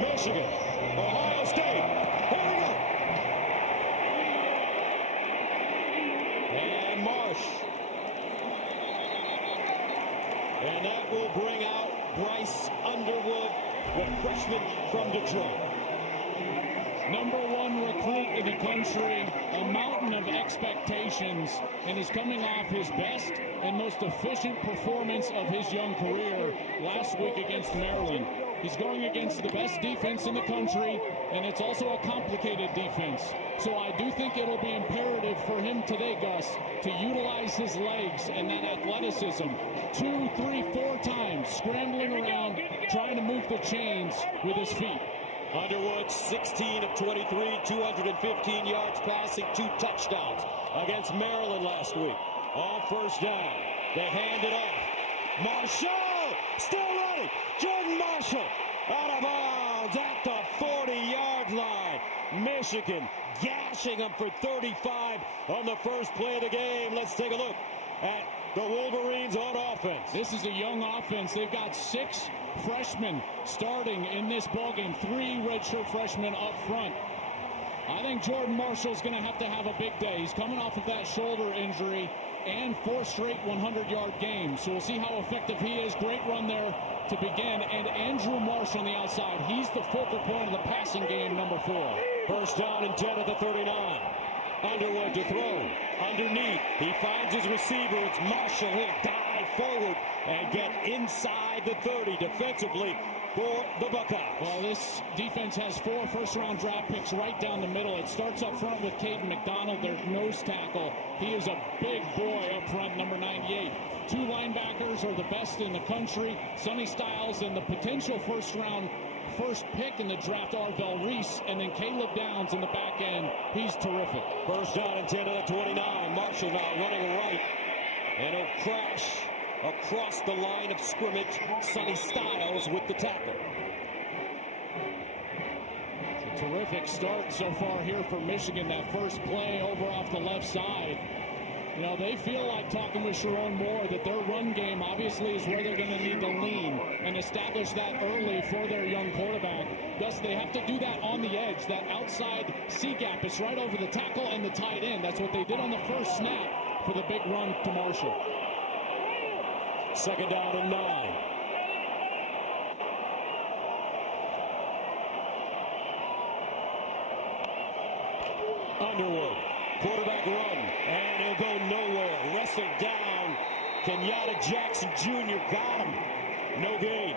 Michigan, Ohio State. Here we go. And Marsh. And that will bring out Bryce Underwood, the freshman from Detroit. #1 recruit in the country, a mountain of expectations, and he's coming off his best and most efficient performance of his young career last week against Maryland. He's going against the best defense in the country, and it's also a complicated defense. So I do think it'll be imperative for him today, Gus, to utilize his legs and that athleticism 2, 3, 4 times, scrambling around, trying to move the chains with his feet. Underwood, 16 of 23, 215 yards passing, 2 touchdowns against Maryland last week. On first down, they hand it off. Marshall, still running. Jordan Marshall, out of bounds at the 40-yard line. Michigan gashing them for 35 on the first play of the game. Let's take a look at the Wolverines on offense. This is a young offense. They've got 6 freshmen starting in this ballgame, 3 redshirt freshmen up front. I think Jordan Marshall's going to have a big day. He's coming off of that shoulder injury and 4 straight 100-yard games. So we'll see how effective he is. Great run there to begin. And Andrew Marsh on the outside. He's the focal point of the passing game, #4. First down and 10 at the 39. Underwood to throw. Underneath. He finds his receiver. It's Marshall. He'll dive forward and get inside the 30 defensively for the Buckeyes. Well, this defense has 4 first-round draft picks right down the middle. It starts up front with Caden McDonald, their nose tackle. He is a big boy up front, number 98. 2 linebackers are the best in the country. Sonny Styles and the potential first pick in the draft, Arvell Reese, and then Caleb Downs in the back end. He's terrific. First down and 10 at the 29. Marshall now running right, and he'll crash across the line of scrimmage. Sonny Styles with the tackle. It's a terrific start so far here for Michigan. That first play over off the left side. You know, they feel like, talking with Sharon Moore, that their run game obviously is where they're going to need to lean and establish that early for their young quarterback. Thus, they have to do that on the edge. That outside C-gap is right over the tackle and the tight end. That's what they did on the first snap for the big run to Marshall. Second down and 9. Underwood, quarterback run, and he'll go nowhere. Wrestled down. Kenyatta Jackson Jr. got him. No gain.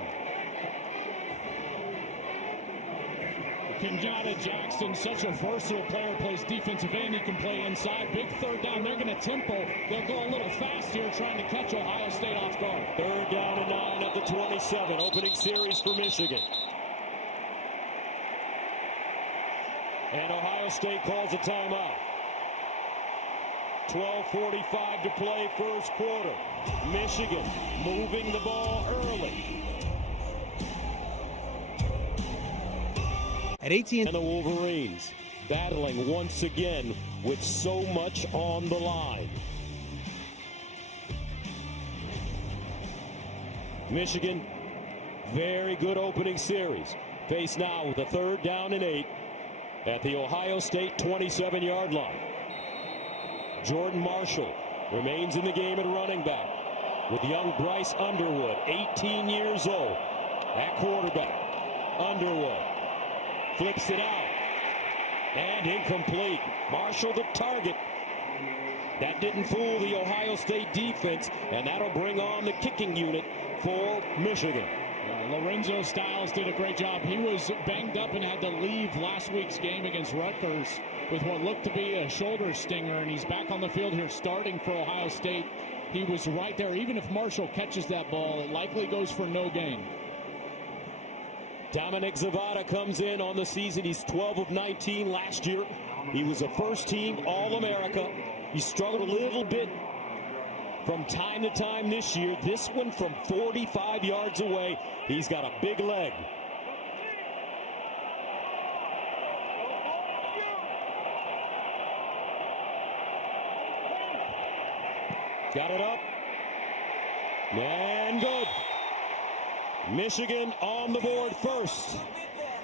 Kenyatta Jackson, such a versatile player, plays defensive end. He can play inside. Big third down. They're going to tempo. They'll go a little fast here, trying to catch Ohio State off guard. Third down and 9 at the 27. Opening series for Michigan. And Ohio State calls a timeout. 12:45 to play first quarter. Michigan moving the ball early. At 18, and the Wolverines battling once again with so much on the line. Michigan, very good opening series. Face now with a third down and 8 at the Ohio State 27-yard line. Jordan Marshall remains in the game at running back with young Bryce Underwood, 18 years old, at quarterback. Underwood flips it out, and incomplete. Marshall the target. That didn't fool the Ohio State defense, and that'll bring on the kicking unit for Michigan. Lorenzo Styles did a great job. He was banged up and had to leave last week's game against Rutgers with what looked to be a shoulder stinger, and he's back on the field here starting for Ohio State. He was right there. Even if Marshall catches that ball, it likely goes for no gain. Dominic Zavada comes in on the season. He's 12 of 19 last year. He was a first-team All-America. He struggled a little bit from time to time this year. This one from 45 yards away. He's got a big leg. Got it up. And good. Michigan on the board first.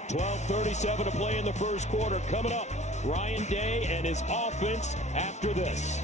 12:37 to play in the first quarter. Coming up, Ryan Day and his offense after this.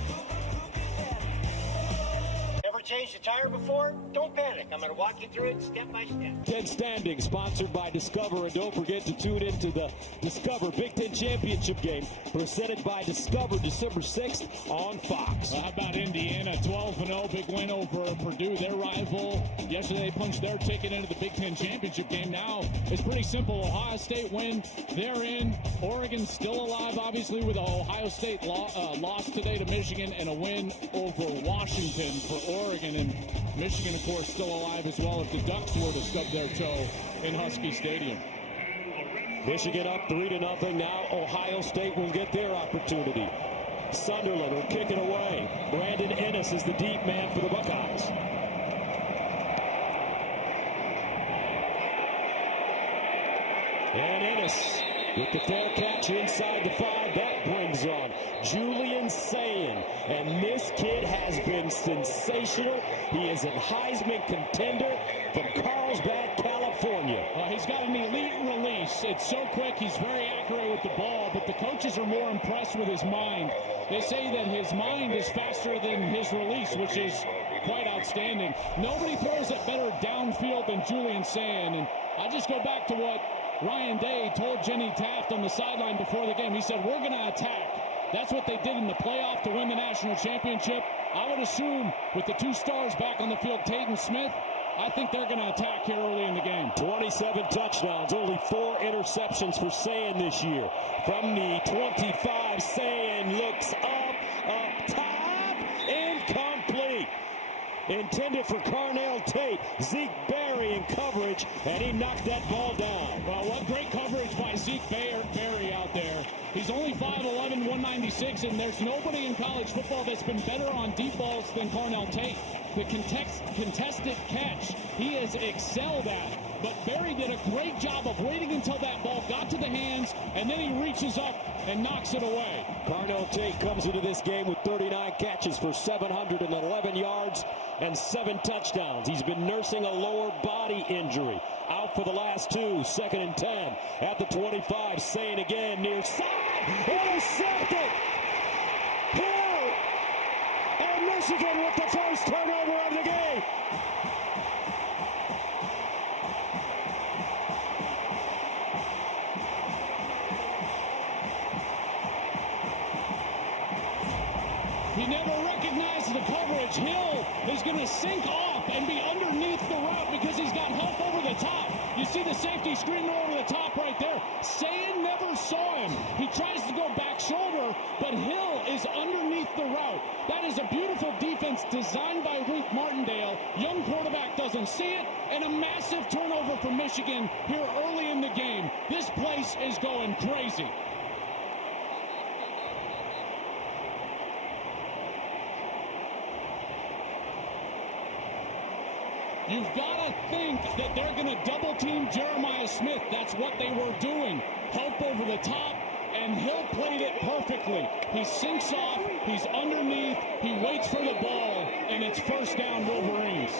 Changed the tire before? Don't panic. I'm going to walk you through it step by step. 10 Standing, sponsored by Discover. And don't forget to tune into the Discover Big Ten Championship game, presented by Discover, December 6th on Fox. How about Indiana? 12-0, big win over Purdue, their rival. Yesterday, they punched their ticket into the Big Ten Championship game. Now, it's pretty simple. Ohio State win. They're in. Oregon's still alive, obviously, with Ohio State loss today to Michigan and a win over Washington for Oregon. And Michigan, of course, still alive as well if the Ducks were to stub their toe in Husky Stadium. Michigan up 3-0. Now Ohio State will get their opportunity. Sunderland will kick it away. Brandon Ennis is the deep man for the Buckeyes. And Ennis with the fair catch inside the 5. That brings on Julian Sayin. And this kid has been sensational. He is a Heisman contender from Carlsbad, California. He's got an elite release. It's so quick. He's very accurate with the ball, but the coaches are more impressed with his mind. They say that his mind is faster than his release, which is quite outstanding. Nobody throws it better downfield than Julian Sayin. And I just go back to what Ryan Day told Jenny Taft on the sideline before the game. He said, we're going to attack. That's what they did in the playoff to win the national championship. I would assume with the 2 stars back on the field, Tate and Smith, I think they're going to attack here early in the game. 27 touchdowns, only 4 interceptions for Sayin this year. From the 25, Sayin looks up top, incomplete. Intended for Carnell Tate. Zeke Berry in coverage, and he knocked that ball down. Well, what great coverage by Zeke Berry out there. He's only 5'11", 196, and there's nobody in college football that's been better on deep balls than Carnell Tate. The contested catch, he has excelled at. But Berry did a great job of waiting until that ball got to the hands, and then he reaches up and knocks it away. Carnell Tate comes into this game with 39 catches for 711 yards and 7 touchdowns. He's been nursing a lower body injury. Out for the last 2, 2nd and 10. At the 25, Sayin again, near side. Intercepted! Hill! And Michigan with the first turnover of the game. He never recognized the coverage. Hill is going to sink off and be underneath the route because he's got help over the top. You see the safety screen over the top right there. Sayin never saw him. He tries to go back shoulder, but Hill is underneath the route. That is a beautiful defense designed by Wink Martindale. Young quarterback doesn't see it, and a massive turnover for Michigan here early in the game. This place is going crazy. You've got to think that they're going to double-team Jeremiah Smith. That's what they were doing. Help over the top, and Hill played it perfectly. He sinks off, he's underneath, he waits for the ball, and it's first down Wolverines.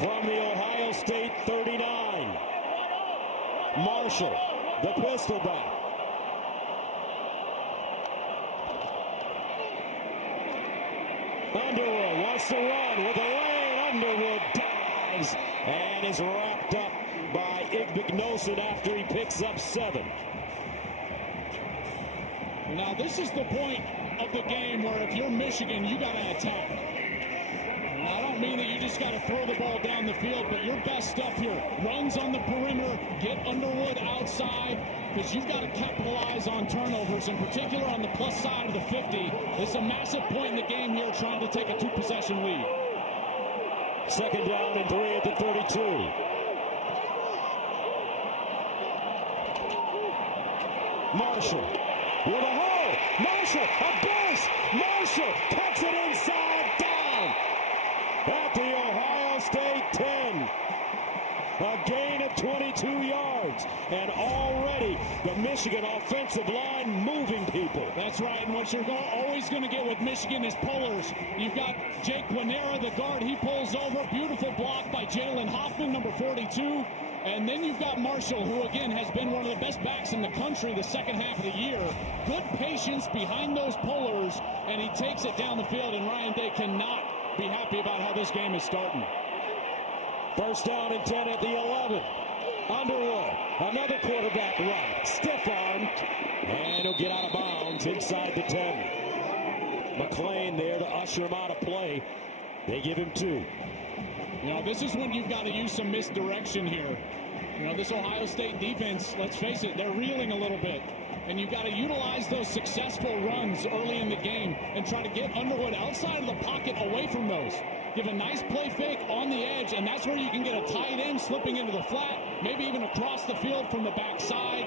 From the Ohio State 39, Marshall, the pistol back. Underwood wants to run with a lane. Underwood dives and is wrapped up by Igbignosin after he picks up 7. Now this is the point of the game where if you're Michigan, you got to attack. And I don't mean that you just got to throw the ball down the field, but your best stuff here, runs on the perimeter, get Underwood outside, because you've got to capitalize on turnovers, in particular on the plus side of the 50. This is a massive point in the game here, trying to take a 2-possession lead. 2nd down and 3 at the 32. Marshall with a hole. Marshall, a burst. Marshall tucks it inside, down at the Ohio State 10. A A gain of 22 yards. And already the Michigan offensive line moving people. That's right, and what you're always going to get with Michigan is pullers. You've got Jake Guanera, the guard. He pulls over. Beautiful block by Jalen Hoffman, number 42. And then you've got Marshall, who, again, has been one of the best backs in the country the second half of the year. Good patience behind those pullers, and he takes it down the field, and Ryan Day cannot be happy about how this game is starting. First down and 10 at the 11. Underwood, another quarterback run. Stiff arm, and he'll get out of bounds inside the 10. McClain there to usher him out of play. They give him 2. You know, this is when you've got to use some misdirection here. You know, this Ohio State defense, let's face it, they're reeling a little bit. And you've got to utilize those successful runs early in the game and try to get Underwood outside of the pocket away from those. Give a nice play fake on the edge, and that's where you can get a tight end slipping into the flat, maybe even across the field from the backside.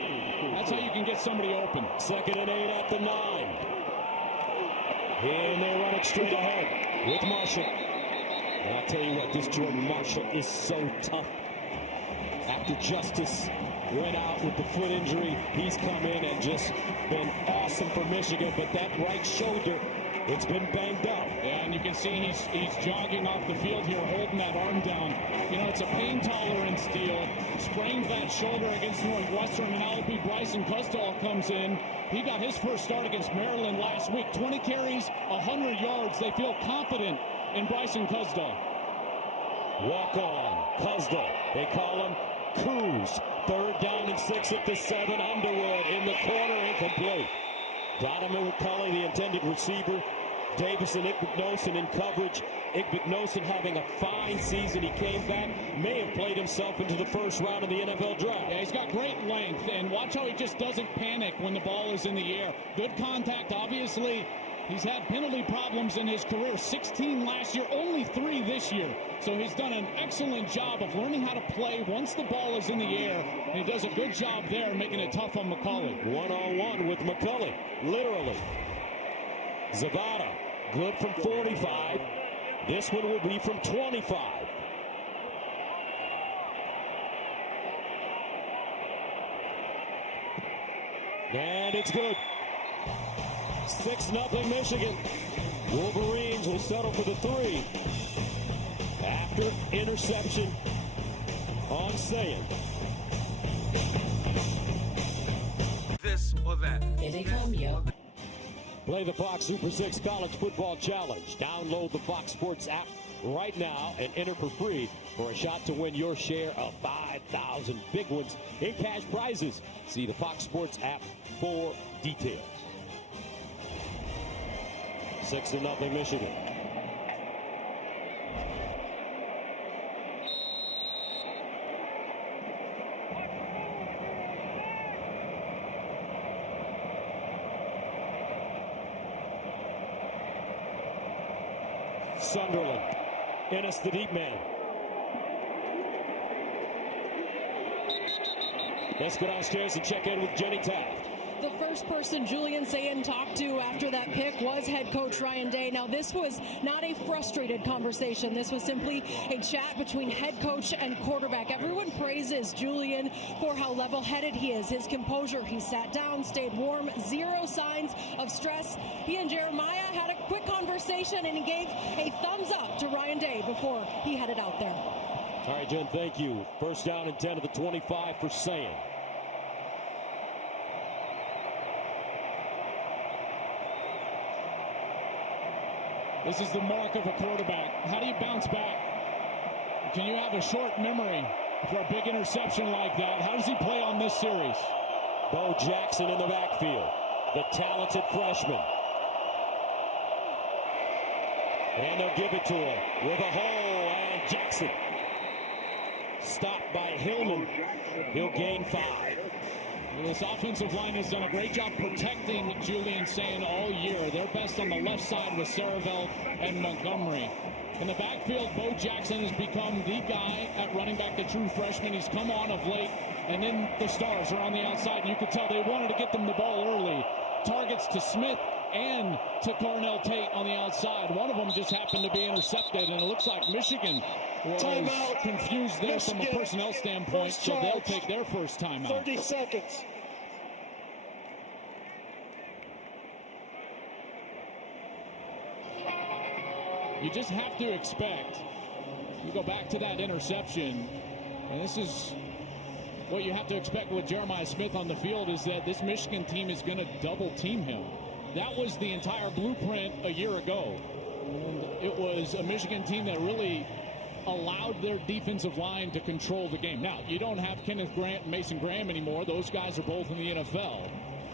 That's how you can get somebody open. 2nd and 8 at the 9. And they run it straight ahead with Marshall. And I'll tell you what, this Jordan Marshall is so tough. After Justice went out with the foot injury, he's come in and just been awesome for Michigan. But that right shoulder, it's been banged up. Yeah, and you can see he's jogging off the field here, holding that arm down. You know, it's a pain tolerance deal. Sprained that shoulder against Northwestern, and now it'll be Bryson Cusdall comes in. He got his first start against Maryland last week. 20 carries, 100 yards. They feel confident in Bryson Cusdall. Walk on, Cusdall. They call him Coos. 3rd down and 6 at the 7. Underwood in the corner, incomplete. Donovan McCulley, the intended receiver. Davis and Igbenogson in coverage. Igbenogson having a fine season. He came back, may have played himself into the first round of the NFL draft. Yeah, he's got great length, and watch how he just doesn't panic when the ball is in the air. Good contact, obviously. He's had penalty problems in his career, 16 last year, only 3 this year. So he's done an excellent job of learning how to play once the ball is in the air. And he does a good job there making it tough on McCulley. One-on-one with McCulley, literally. Zavada, good from 45. This one will be from 25. And it's good. 6-0 Michigan. Wolverines will settle for the 3 after interception on Sayan. This or that. Here they come, yo. Play the Fox Super 6 College Football Challenge. Download the Fox Sports app right now and enter for free for a shot to win your share of 5,000 big ones in cash prizes. See the Fox Sports app for details. 6-0 Michigan. Sunderland. Ennis, the deep man. Let's go downstairs and check in with Jenny Taft. The first person Julian Sayin talked to after that pick was head coach Ryan Day. Now, this was not a frustrated conversation. This was simply a chat between head coach and quarterback. Everyone praises Julian for how level-headed he is, his composure. He sat down, stayed warm, 0 signs of stress. He and Jeremiah had a quick conversation, and he gave a thumbs up to Ryan Day before he headed out there. All right, Jen, thank you. First down and 10 at the 25 for Sayin. This is the mark of a quarterback. How do you bounce back? Can you have a short memory for a big interception like that? How does he play on this series? Bo Jackson in the backfield, the talented freshman. And they'll give it to him with a hole, and Jackson stopped by Hillman. He'll gain 5. This offensive line has done a great job protecting Julian Sayin all year. They're best on the left side with Saravelt and Montgomery. In the backfield, Bo Jackson has become the guy at running back, the true freshman. He's come on of late, and then the stars are on the outside. And you could tell they wanted to get them the ball early. Targets to Smith and to Cornell Tate on the outside. One of them just happened to be intercepted, and it looks like Michigan was confused there from a personnel standpoint, so they'll take their first timeout. 30 seconds. You just have to expect, you go back to that interception, and this is what you have to expect with Jeremiah Smith on the field, is that this Michigan team is going to double team him. That was the entire blueprint a year ago. And it was a Michigan team that really allowed their defensive line to control the game. Now, you don't have Kenneth Grant and Mason Graham anymore. Those guys are both in the NFL.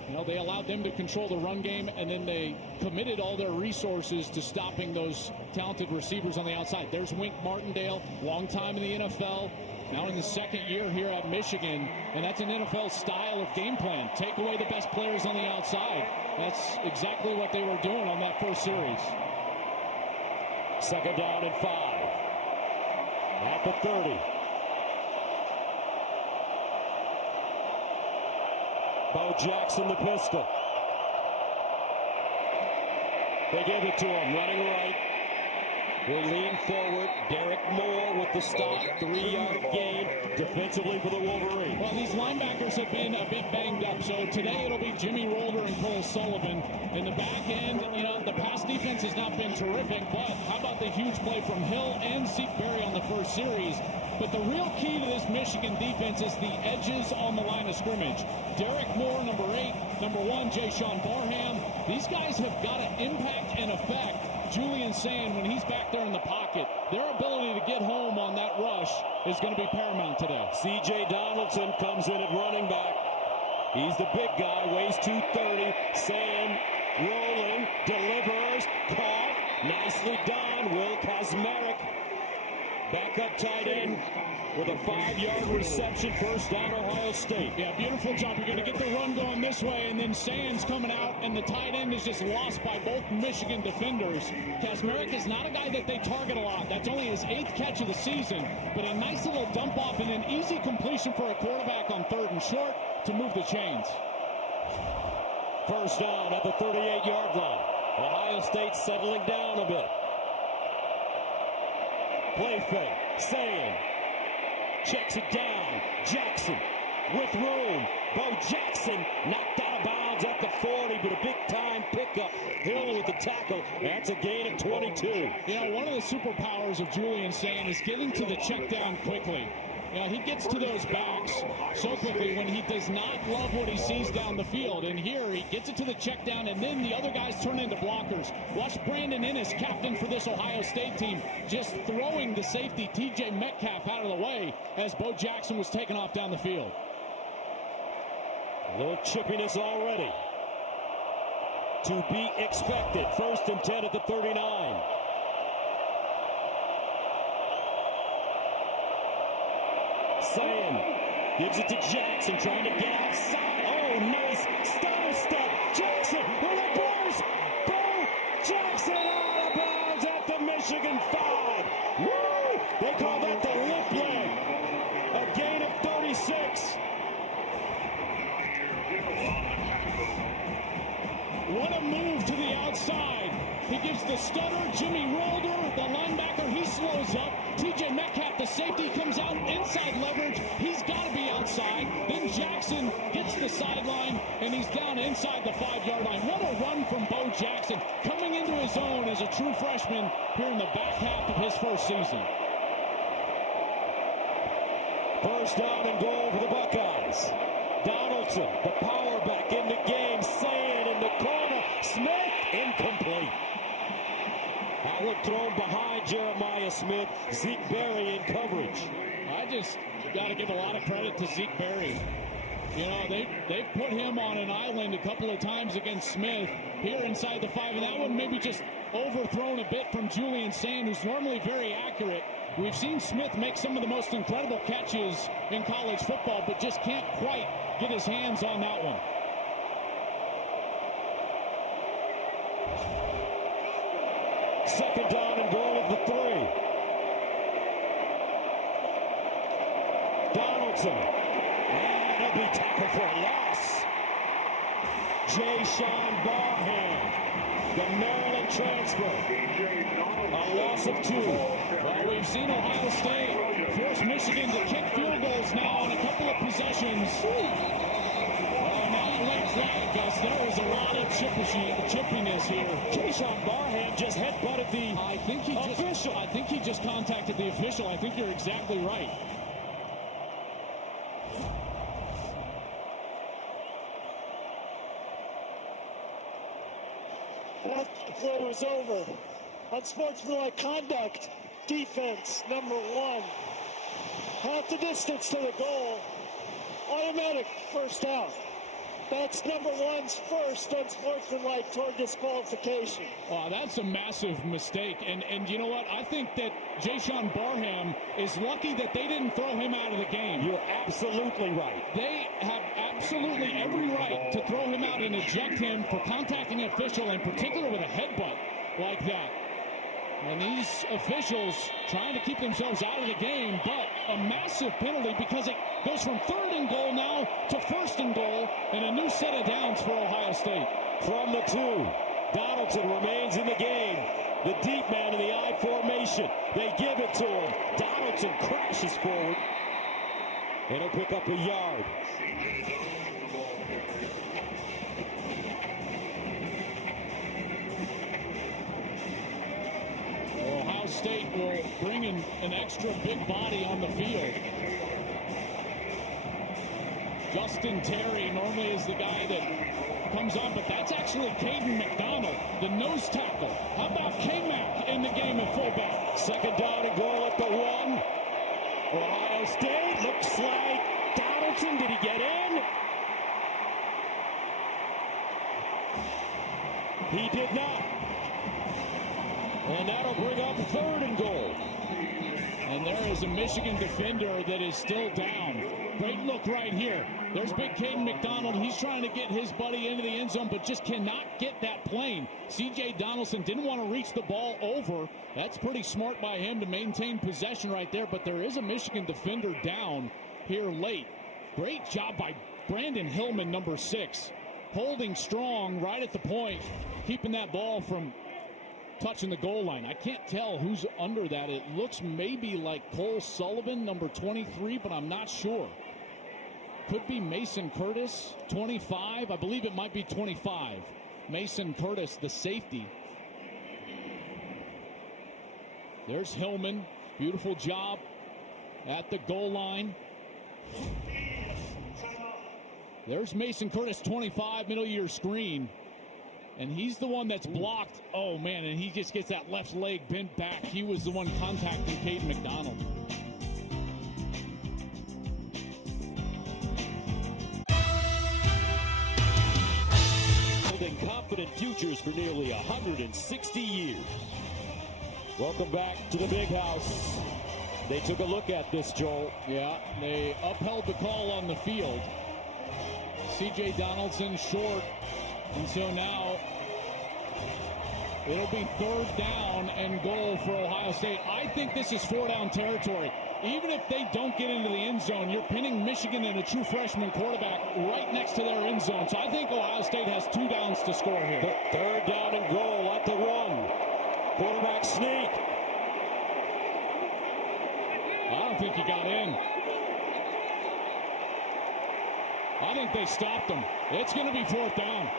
You know, they allowed them to control the run game, and then they committed all their resources to stopping those talented receivers on the outside. There's Wink Martindale, long time in the NFL, now in the second year here at Michigan, and that's an NFL style of game plan. Take away the best players on the outside. That's exactly what they were doing on that first series. Second down and 5. At the 30. Bo Jackson, the pistol. They give it to him, running right. Will lean forward. Derek Moore with the stop. 3-yard gain defensively for the Wolverines. Well, these linebackers have been a bit banged up, so today it'll be Jimmy Rolder and Cole Sullivan. In the back end, you know, the pass defense has not been terrific, but how about the huge play from Hill and Zeke Berry on the first series? But the real key to this Michigan defense is the edges on the line of scrimmage. Derek Moore, number 8, number 1, Jay-Sean Barham. These guys have got to impact and affect Julian Sand when he's back there in the pocket. Their ability to get home on that rush is going to be paramount today. C.J. Donaldson comes in at running back. He's the big guy, weighs 230. Sand rolling, delivers, caught, nicely done. Will Kazmarek, backup tight end, with a 5-yard reception, first down Ohio State. Yeah, beautiful job. You're going to get the run going this way, and then Sands coming out, and the tight end is just lost by both Michigan defenders. Kazmarek is not a guy that they target a lot. That's only his 8th catch of the season, but a nice little dump off and an easy completion for a quarterback on 3rd and short to move the chains. First down at the 38-yard line. Ohio State settling down a bit. Play fake. Sand checks it down. Jackson with room. Bo Jackson knocked out of bounds at the 40, but a big-time pickup. Hill with the tackle. That's a gain of 22. You know, one of the superpowers of Julian Sand is getting to the check down quickly. He gets to those backs so quickly when he does not love what he sees down the field. And here he gets it to the check down, and then the other guys turn into blockers. Watch Brandon Ennis, captain for this Ohio State team, just throwing the safety TJ Metcalf out of the way as Bo Jackson was taken off down the field. A little chippiness already to be expected. First and 10 at the 39. Sand gives it to Jackson, trying to get outside. Oh, nice stunner step. Jackson with a burst. Bo Jackson out of bounds at the Michigan 5. Woo! They call that the limp leg. A gain of 36. What a move to the outside. He gives the stunner. Jimmy Rolder, the linebacker, he slows up. TJ Metcalf, the safety, comes out inside leverage. He's got to be outside. Then Jackson gets the sideline, and he's down inside the 5-yard line. What a run from Bo Jackson, coming into his own as a true freshman here in the back half of his first season. First down and goal for the Buckeyes. Donaldson, the power back in the game. Sand in the corner. Smith, incomplete. Howard thrown behind Jeremiah Smith. Zeke Berry in coverage. I just got to give a lot of credit to Zeke Berry. You know, they've put him on an island a couple of times against Smith here inside the 5, and that one maybe just overthrown a bit from Julian Sand, who's normally very accurate. We've seen Smith make some of the most incredible catches in college football, but just can't quite get his hands on that one. Second down and goal of the 3. Donaldson. And he'll be tackled for a loss. Jay-Sean Barham, the Maryland transfer. A loss of 2. Well, we've seen Ohio State force Michigan to kick field goals now on a couple of possessions. Now red flag, Gus. There is a lot of chippiness here. Jason Barham just headbutted the official. I think he just contacted the official. I think you're exactly right. The play was over. Unsportsmanlike conduct, defense, number 1. Half the distance to the goal. Automatic first down. That's number 1's first unsportsmanlike toward disqualification. Oh, that's a massive mistake. And you know what? I think that Jason Barham is lucky that they didn't throw him out of the game. You're absolutely right. They have absolutely every right to throw him out and eject him for contacting an official, in particular with a headbutt like that. And these officials trying to keep themselves out of the game, but a massive penalty because it goes from 3rd and goal now to 1st and goal, and a new set of downs for Ohio State. From the 2, Donaldson remains in the game. The deep man in the I formation. They give it to him. Donaldson crashes forward, and he'll pick up a yard. Ohio State will bring in an extra big body on the field. Justin Terry normally is the guy that comes on, but that's actually Caden McDonald, the nose tackle. How about K-Mac in the game at fullback? 2nd down and goal at the 1. Ohio State looks like Donaldson. Did he get in? He did not. And that'll bring up 3rd and goal. And there is a Michigan defender that is still down. Great look right here. There's big Caden McDonald. He's trying to get his buddy into the end zone, but just cannot get that plane. C.J. Donaldson didn't want to reach the ball over. That's pretty smart by him to maintain possession right there, but there is a Michigan defender down here late. Great job by Brandon Hillman, number 6. Holding strong right at the point, keeping that ball from touching the goal line. I can't tell who's under that. It looks maybe like Cole Sullivan, number 23, but I'm not sure. Could be Mason Curtis, 25. I believe it might be 25. Mason Curtis, the safety. There's Hillman. Beautiful job at the goal line. There's Mason Curtis, 25, middle of your screen. And he's the one that's blocked. Oh, man, and he just gets that left leg bent back. He was the one contacting Caden McDonald. Building confident futures for nearly 160 years. Welcome back to the Big House. They took a look at this, Joel. Yeah, they upheld the call on the field. C.J. Donaldson short. And so now it'll be 3rd down and goal for Ohio State. I think this is 4-down territory. Even if they don't get into the end zone, you're pinning Michigan and a true freshman quarterback right next to their end zone. So I think Ohio State has 2 downs to score here. 3rd down and goal at the 1. Quarterback sneak. I don't think he got in. I think they stopped him. It's going to be 4th down.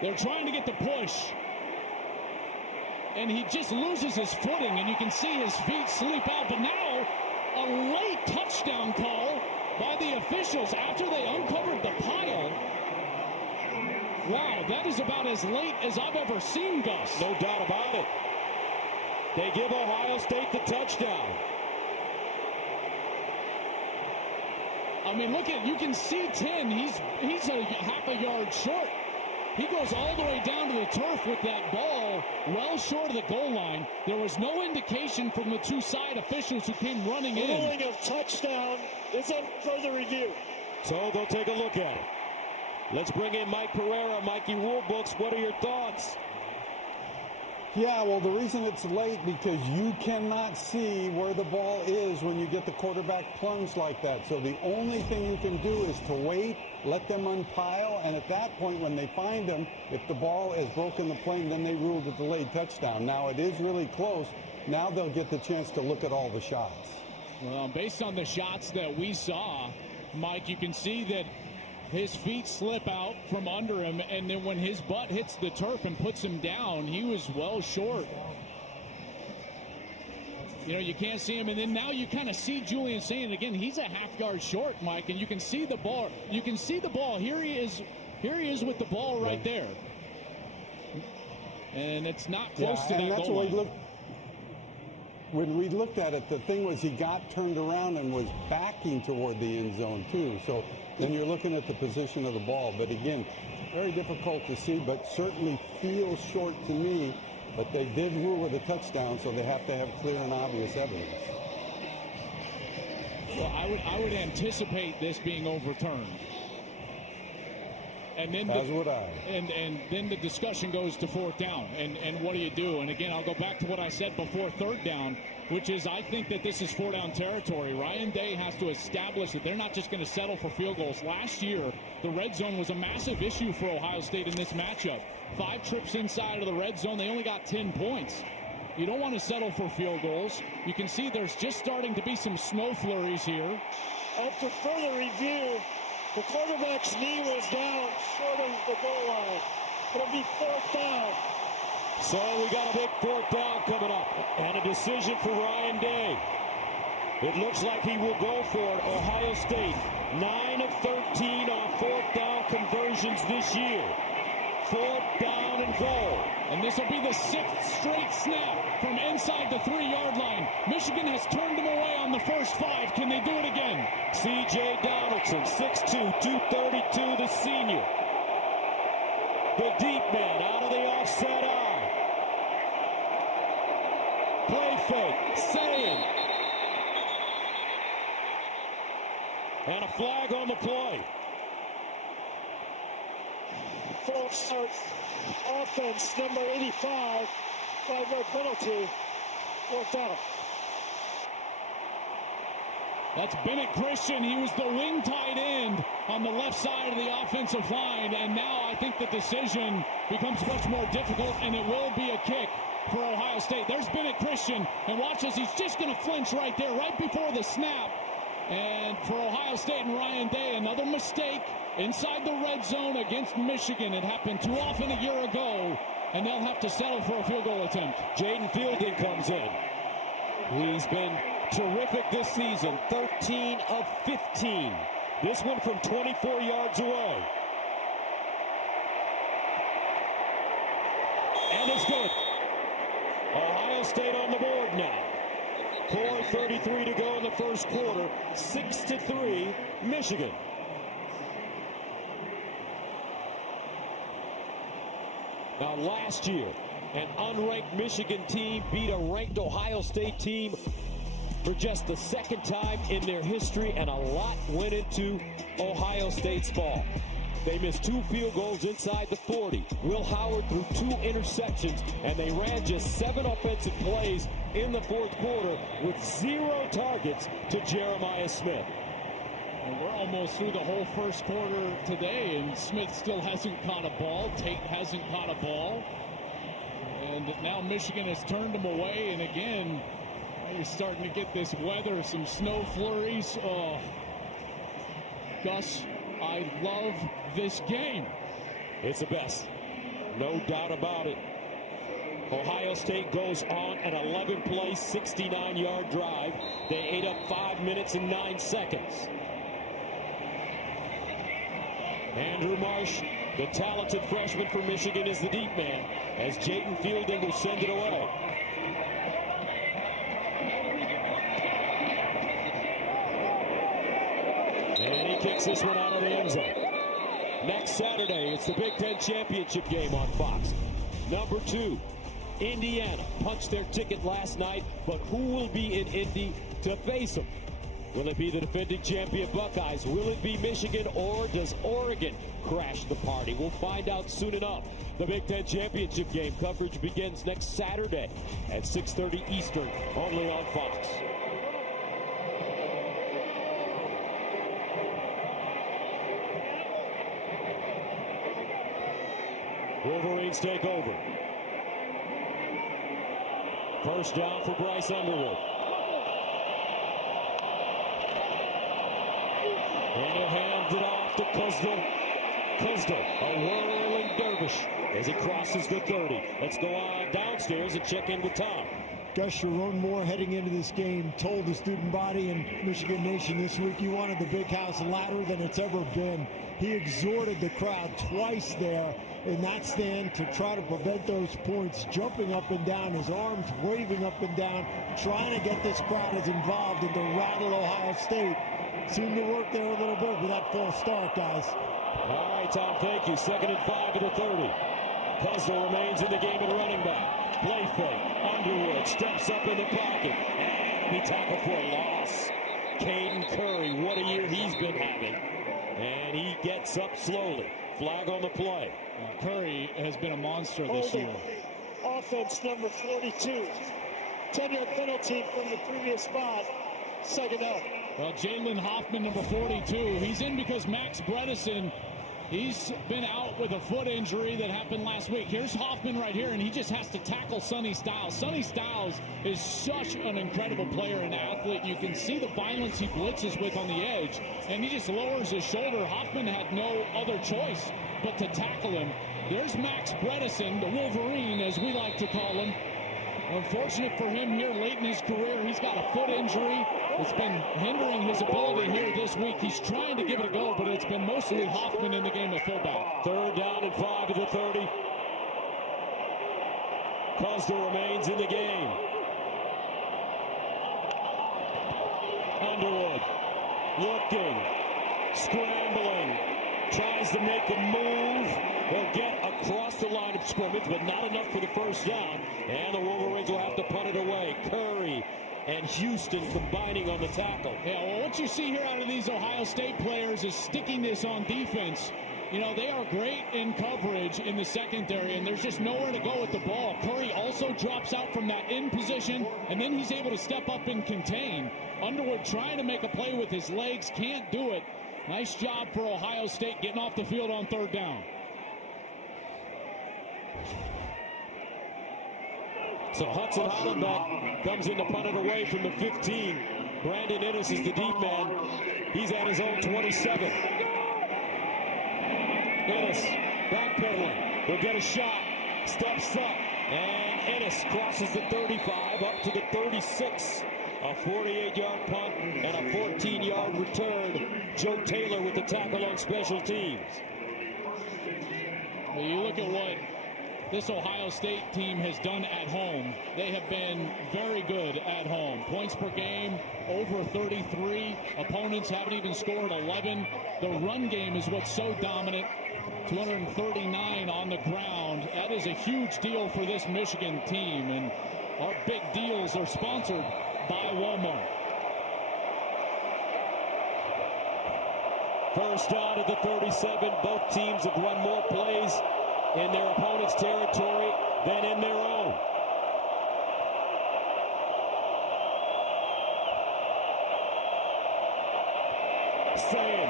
They're trying to get the push. And he just loses his footing, and you can see his feet sleep out. But now, a late touchdown call by the officials after they uncovered the pile. Wow, that is about as late as I've ever seen, Gus. No doubt about it. They give Ohio State the touchdown. I mean, look at, you can see 10. He's a half a yard short. He goes all the way down to the turf with that ball well short of the goal line. There was no indication from the 2 side officials who came running in. Ruling of touchdown is on further review. So they'll take a look at it. Let's bring in Mike Pereira. Mikey, rule books, what are your thoughts? Yeah, well, the reason it's late because you cannot see where the ball is when you get the quarterback plunged like that. So the only thing you can do is to wait, let them unpile, and at that point when they find them, if the ball has broken the plane, then they rule the delayed touchdown. Now it is really close. Now they'll get the chance to look at all the shots. Well, based on the shots that we saw, Mike, you can see that his feet slip out from under him, and then when his butt hits the turf and puts him down, he was well short. You know, you can't see him, and then now you kind of see Julian saying again, he's a half yard short, Mike, and you can see the ball. You can see the ball. Here he is with the ball right there. And it's not close to that goal line. When we looked at it, the thing was he got turned around and was backing toward the end zone too. So then you're looking at the position of the ball. But again, very difficult to see, but certainly feels short to me. But they did rule it a touchdown, so they have to have clear and obvious evidence. Well, I would anticipate this being overturned. And then As would I. And then the discussion goes to fourth down. And what do you do? And again, I'll go back to what I said before third down, which is I think that this is four down territory. Ryan Day has to establish that they're not just going to settle for field goals. Last year, the red zone was a massive issue for Ohio State in this matchup. 5 trips inside of the red zone. They only got 10 points. You don't want to settle for field goals. You can see there's just starting to be some snow flurries here. After further review, the quarterback's knee was down short of the goal line. It'll be fourth down. So we got a big fourth down coming up and a decision for Ryan Day. It looks like he will go for it. Ohio State, 9 of 13 on fourth down conversions this year. Fourth down and goal. And this will be the 6th straight snap from inside the 3-yard line. Michigan has turned them away on the first 5. Can they do it again? C.J. Donaldson, 6'2", 232, the senior. The deep man out of the offset eye. Play fake, Sayin. And a flag on the play. Full start offense, number 85, 5-yard penalty, fourth down. That's Bennett Christian. He was the wing tight end on the left side of the offensive line, and now I think the decision becomes much more difficult, and it will be a kick for Ohio State. There's Bennett Christian, and watch this. He's just going to flinch right there, right before the snap. And for Ohio State and Ryan Day, another mistake inside the red zone against Michigan. It happened too often a year ago, and they'll have to settle for a field goal attempt. Jaden Fielding comes in. He's been terrific this season, 13 of 15. This one from 24 yards away. And it's good. Ohio State on the board now. 4:33 to go in the first quarter. 6-3, Michigan. Now last year, an unranked Michigan team beat a ranked Ohio State team for just the second time in their history, and a lot went into Ohio State's fall. They missed 2 field goals inside the 40. Will Howard threw 2 interceptions, and they ran just 7 offensive plays in the fourth quarter with 0 targets to Jeremiah Smith. And we're almost through the whole first quarter today, and Smith still hasn't caught a ball. Tate hasn't caught a ball. And now Michigan has turned them away, and again, you're starting to get this weather, some snow flurries. Oh, Gus, I love this game. It's the best. No doubt about it. Ohio State goes on an 11-play, 69-yard drive. They ate up 5 minutes and 9 seconds. Andrew Marsh, the talented freshman for Michigan, is the deep man, as Jaden Fielding will send it away. And he kicks this one out of the end zone. Next Saturday, it's the Big Ten Championship game on Fox. Number 2, Indiana punched their ticket last night, but who will be in Indy to face them? Will it be the defending champion Buckeyes? Will it be Michigan, or does Oregon crash the party? We'll find out soon enough. The Big Ten Championship game coverage begins next Saturday at 6:30 Eastern, only on Fox. Wolverines take over. First down for Bryce Underwood. And he'll hand it off to Kuzdal. Kuzdal, a whirling dervish as he crosses the 30. Let's go on downstairs and check in with Tom. Gus Sharon Moore, heading into this game, told the student body in Michigan Nation this week he wanted the big house louder than it's ever been. He exhorted the crowd twice there in that stand to try to prevent those points, jumping up and down, his arms waving up and down, trying to get this crowd as involved and to rattle Ohio State. Seemed to work there a little bit with that false start, guys. All right, Tom, thank you. 2nd and 5 at the 30. Kuzdal remains in the game at running back. Play fake. Underwood steps up in the pocket. And he tackled for a loss. Caden Curry, what a year he's been having. And he gets up slowly. Flag on the play. Curry has been a monster this year. Offense number 42. 10-yard penalty from the previous spot. 2nd out. Well, Jalen Hoffman, number 42, he's in because Max Bredesen, he's been out with a foot injury that happened last week. Here's Hoffman right here, and he just has to tackle Sonny Styles. Sonny Styles is such an incredible player and athlete. You can see the violence he blitzes with on the edge, and he just lowers his shoulder. Hoffman had no other choice but to tackle him. There's Max Bredesen, the Wolverine, as we like to call him. Unfortunate for him here late in his career, he's got a foot injury. It's been hindering his ability here this week. He's trying to give it a go, but it's been mostly Hoffman in the game at fullback. 3rd down and 5 at the 30. Kuzdal remains in the game. Underwood looking, scrambling, tries to make a move. They'll get across the line of scrimmage, but not enough for the first down. And the Wolverines will have to punt it away. Curry and Houston combining on the tackle. Yeah, well, what you see here out of these Ohio State players is stickiness on defense. You know, they are great in coverage in the secondary, and there's just nowhere to go with the ball. Curry also drops out from that in position, and then he's able to step up and contain. Underwood trying to make a play with his legs, can't do it. Nice job for Ohio State getting off the field on 3rd down. So Hudson Hollenbeck comes in to punt it away from the 15. Brandon Ennis is the deep man. He's at his own 27. Ennis backpedaling. Will get a shot. Steps up. And Ennis crosses the 35 up to the 36. A 48-yard punt and a 14-yard return. Joe Taylor with the tackle on special teams. Well, you look at what this Ohio State team has done at home. They have been very good at home. Points per game, over 33. Opponents haven't even scored 11. The run game is what's so dominant. 239 on the ground. That is a huge deal for this Michigan team. And our big deals are sponsored by Walmart. First down at the 37. Both teams have run more plays in their opponent's territory than in their own. Sam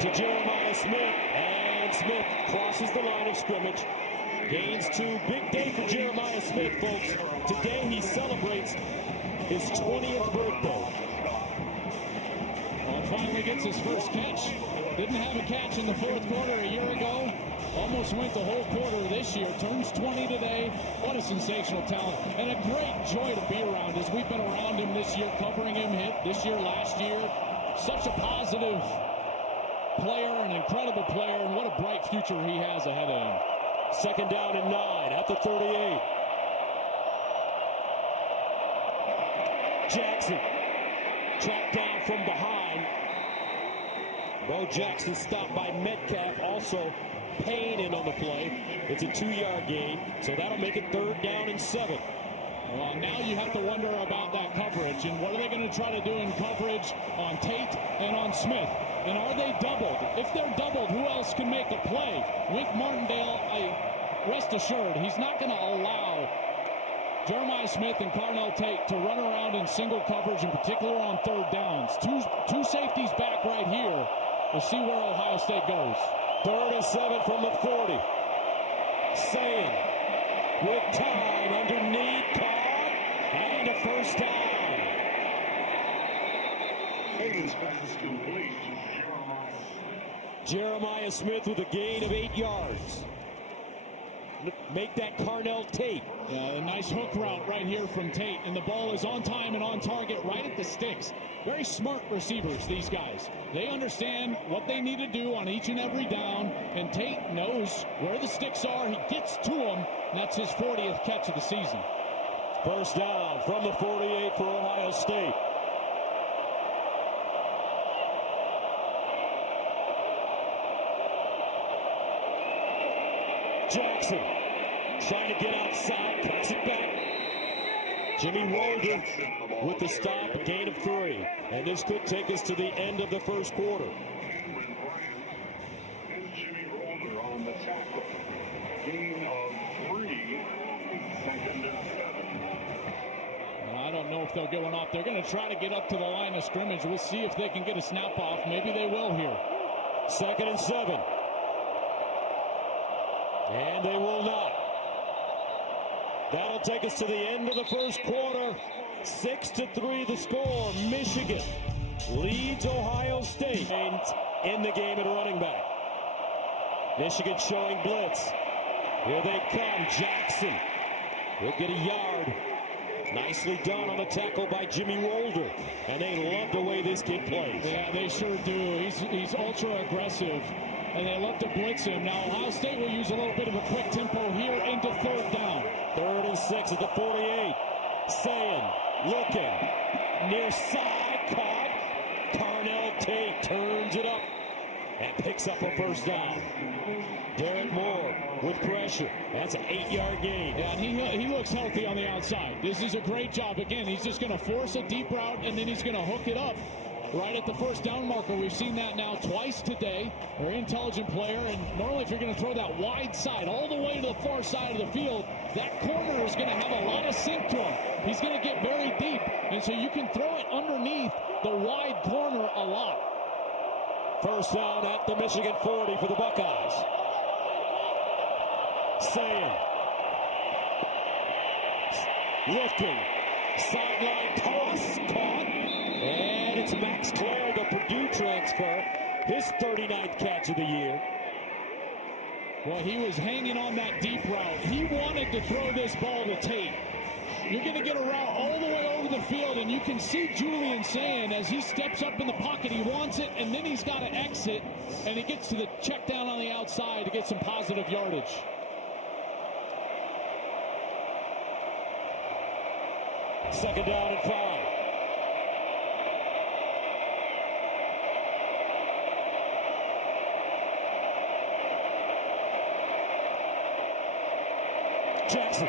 to Jeremiah Smith, and Smith crosses the line of scrimmage. Gains 2. Big day for Jeremiah Smith, folks. Today he celebrates his 20th birthday. Well, finally gets his first catch. Didn't have a catch in the 4th quarter a year ago. Almost went the whole quarter this year. Turns 20 today. What a sensational talent. And a great joy to be around as we've been around him this year, covering him this year, last year. Such a positive player, an incredible player, and what a bright future he has ahead of him. 2nd down and 9 at the 38. Jackson tracked down from behind. Bo Jackson stopped by Metcalf. Also Payne in on the play. It's a 2-yard gain, so that'll make it 3rd down and 7. Well, now you have to wonder about that coverage, and what are they going to try to do in coverage on Tate and on Smith? And are they doubled? If they're doubled, who else can make a play? Wink Martindale, rest assured, he's not going to allow Jeremiah Smith and Carnell Tate to run around in single coverage, in particular on third downs. Two safeties back right here. We'll see where Ohio State goes. 3rd and 7 from the 40. Sayin with time underneath, caught, and a first down. Jeremiah Smith with a gain of 8 yards. Make that Carnell Tate. A nice hook route right here from Tate, and the ball is on time and on target right at the sticks. Very smart receivers, these guys. They understand what they need to do on each and every down, and Tate knows where the sticks are. He gets to them, and that's his 40th catch of the season. First down from the 48 for Ohio State. Jackson trying to get outside, cuts it back. Jimmy Wolder with the stop, a gain of 3. And this could take us to the end of the first quarter. Jimmy Wolder on the tackle. Gain of 3, 2nd and 7. I don't know if they'll get one off. They're going to try to get up to the line of scrimmage. We'll see if they can get a snap off. Maybe they will here. 2nd and 7. And they will not. That'll take us to the end of the first quarter. 6-3 the score. Michigan leads Ohio State in the game at running back. Michigan showing blitz. Here they come. Jackson. He'll get a yard. Nicely done on a tackle by Jimmy Wolder. And they love the way this kid plays. Yeah, they sure do. He's ultra aggressive. And they love to blitz him. Now, Ohio State will use a little bit of a quick tempo here into 3rd down. 3rd and 6 at the 48. Sayin looking. Near side, caught. Carnell Tate turns it up and picks up a first down. Derek Moore with pressure. That's an 8-yard gain. Yeah, and he looks healthy on the outside. This is a great job. Again, he's just going to force a deep route, and then he's going to hook it up right at the first down marker. We've seen that now twice today. Very intelligent player, and normally if you're going to throw that wide side all the way to the far side of the field, that corner is going to have a lot of sink to him. He's going to get very deep, and so you can throw it underneath the wide corner a lot. First down at the Michigan 40 for the Buckeyes. Sayin looking. Sideline toss, caught. And it's Max Clare, the Purdue transfer, his 39th catch of the year. Well, he was hanging on that deep route. He wanted to throw this ball to Tate. You're going to get a route all the way over the field, and you can see Julian saying as he steps up in the pocket, he wants it, and then he's got to exit, and he gets to the check down on the outside to get some positive yardage. Second down and 5. Jackson.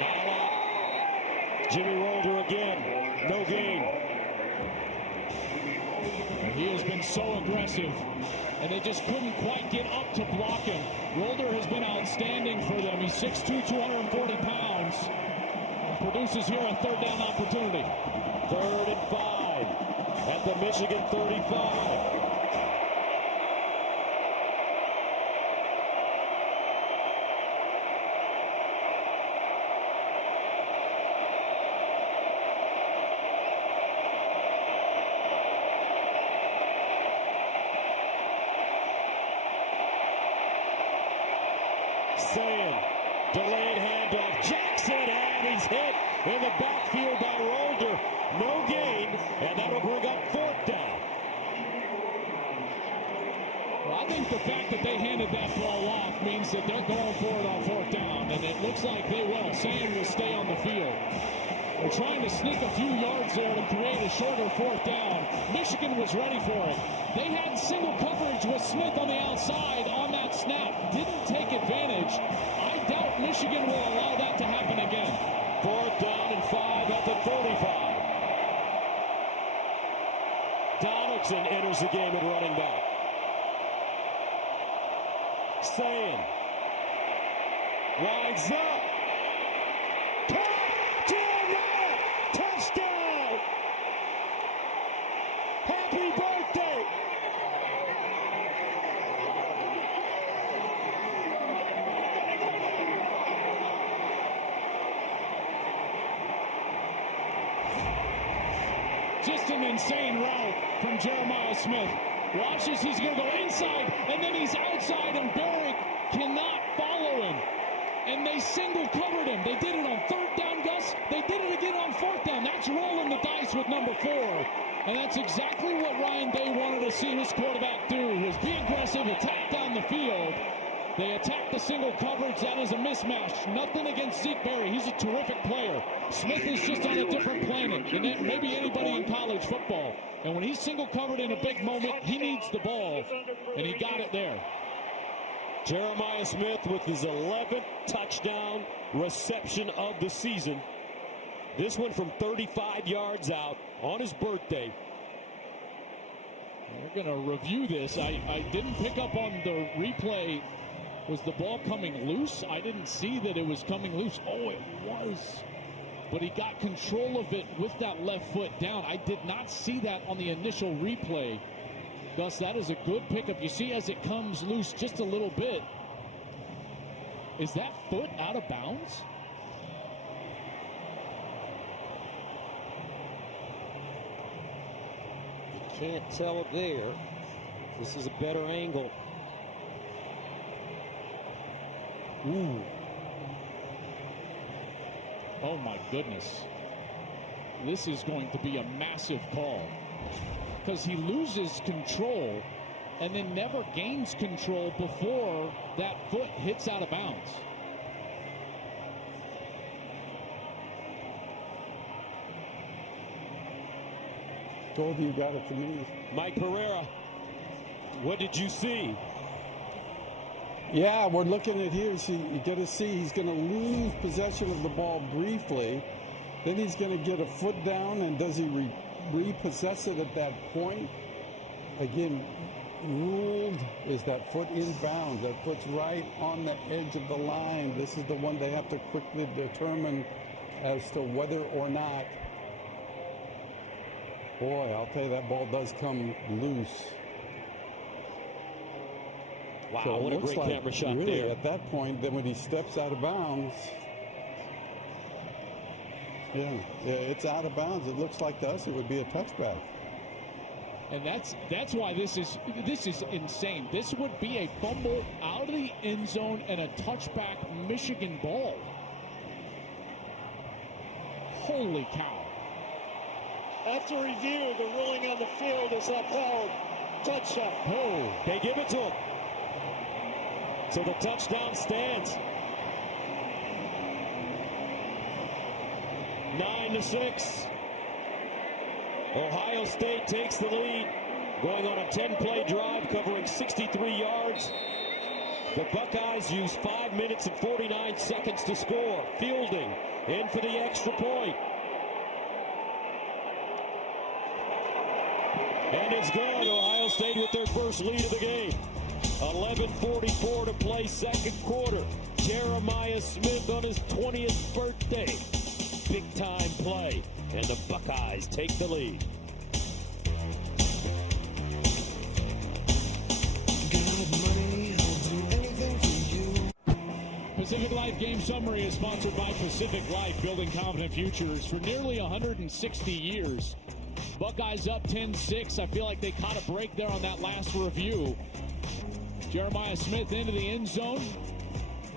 Now out. Jimmy Wolder again. No gain. He has been so aggressive, and they just couldn't quite get up to block him. Wolder has been outstanding for them. He's 6'2", 240 pounds. Produces here a 3rd down opportunity. 3rd and 5 at the Michigan 35. Sayin, delayed handoff. Jackson, and he's hit in the backfield by Wolder. No gain, and that'll bring up 4th down. Well, I think the fact that they handed that ball off means that they're going for it on 4th down, and it looks like they will. Sayin will stay on the field. They're trying to sneak a few yards there to create a shorter 4th down. Michigan was ready for it. They had single coverage with Smith on the outside on that snap. Didn't take advantage. I doubt Michigan will allow that to happen again. Richardson enters the game at running back. Sayin winds up. Jeremiah, touchdown! Happy birthday! Just an insane route from Jeremiah Smith. Watches, he's going to go inside, and then he's outside, and Barrick cannot follow him. And they single covered him. They did it on third down, Gus. They did it again on fourth down. That's rolling the dice with number 4. And that's exactly what Ryan Day wanted to see his quarterback do, was be aggressive, attack down the field. They attack the single coverage. That is a mismatch. Nothing against Zeke Berry. He's a terrific player. Smith is just on a different planet than maybe anybody in college football. And when he's single covered in a big moment, he needs the ball. And he got it there. Jeremiah Smith with his 11th touchdown reception of the season. This one from 35 yards out on his birthday. We're going to review this. I didn't pick up on the replay. Was the ball coming loose? I didn't see that it was coming loose. Oh, it was. But he got control of it with that left foot down. I did not see that on the initial replay. Gus, that is a good pickup. You see as it comes loose just a little bit. Is that foot out of bounds? You can't tell it there. This is a better angle. Ooh. Oh my goodness. This is going to be a massive call. Because he loses control and then never gains control before that foot hits out of bounds. Told you got it to me. Mike Pereira, what did you see? Yeah, we're looking at here. So you got to see he's going to lose possession of the ball briefly. Then he's going to get a foot down, and does he repossess it at that point? Again, ruled is that foot in bounds. That foot's right on the edge of the line. This is the one they have to quickly determine as to whether or not. Boy, I'll tell you, that ball does come loose. Wow, So what a great like camera shot really there. At that point, then when he steps out of bounds, yeah, it's out of bounds. It looks like to us it would be a touchback. And that's why this is insane. This would be a fumble out of the end zone and a touchback Michigan ball. Holy cow. After review, the ruling on the field is upheld. Touchdown. Oh, they give it to him. So the touchdown stands. 9-6. Ohio State takes the lead, going on a 10-play drive covering 63 yards. The Buckeyes use 5 minutes and 49 seconds to score. Fielding in for the extra point. And it's good. Ohio State with their first lead of the game. 11:44 to play, second quarter. Jeremiah Smith on his 20th birthday. Big time play. And the Buckeyes take the lead. Pacific Life Game Summary is sponsored by Pacific Life, building confident futures for nearly 160 years. Buckeyes up 10-6. I feel like they caught a break there on that last review. Jeremiah Smith into the end zone.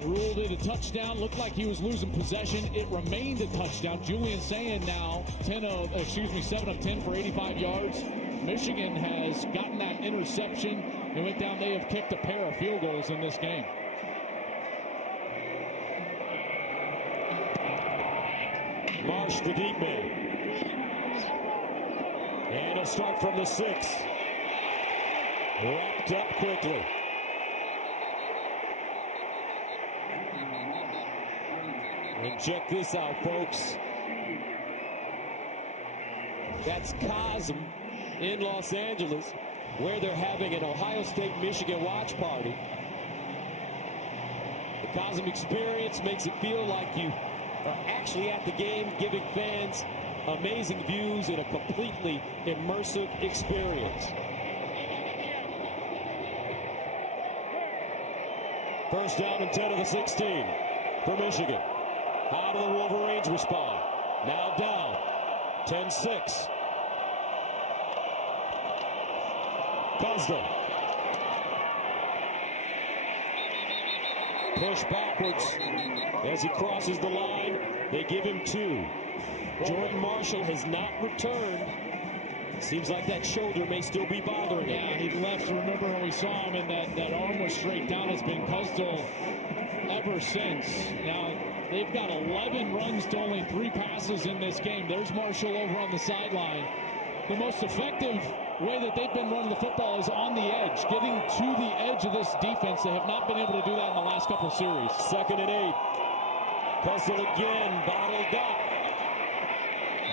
Ruled it a touchdown. Looked like he was losing possession. It remained a touchdown. Julian Sayin now 7 of 10 for 85 yards. Michigan has gotten that interception and went down. They have kicked a pair of field goals in this game. Marsh, the deep man. And a start from the 6. Wrapped up quickly. And check this out, folks. That's Cosm in Los Angeles, where they're having an Ohio State-Michigan watch party. The Cosm experience makes it feel like you are actually at the game, giving fans amazing views in a completely immersive experience. First down and 10 of the 16 for Michigan. How do the Wolverines respond? Now down, 10-6. Guzda. Push backwards as he crosses the line. They give him 2. Jordan Marshall has not returned. Seems like that shoulder may still be bothering him. Yeah, he left. Remember when we saw him and that arm was straight down. It's been Guzda ever since. Now, they've got 11 runs to only 3 passes in this game. There's Marshall over on the sideline. The most effective way that they've been running the football is on the edge, getting to the edge of this defense. They have not been able to do that in the last couple of series. 2nd and 8. Kessel again, bottled up.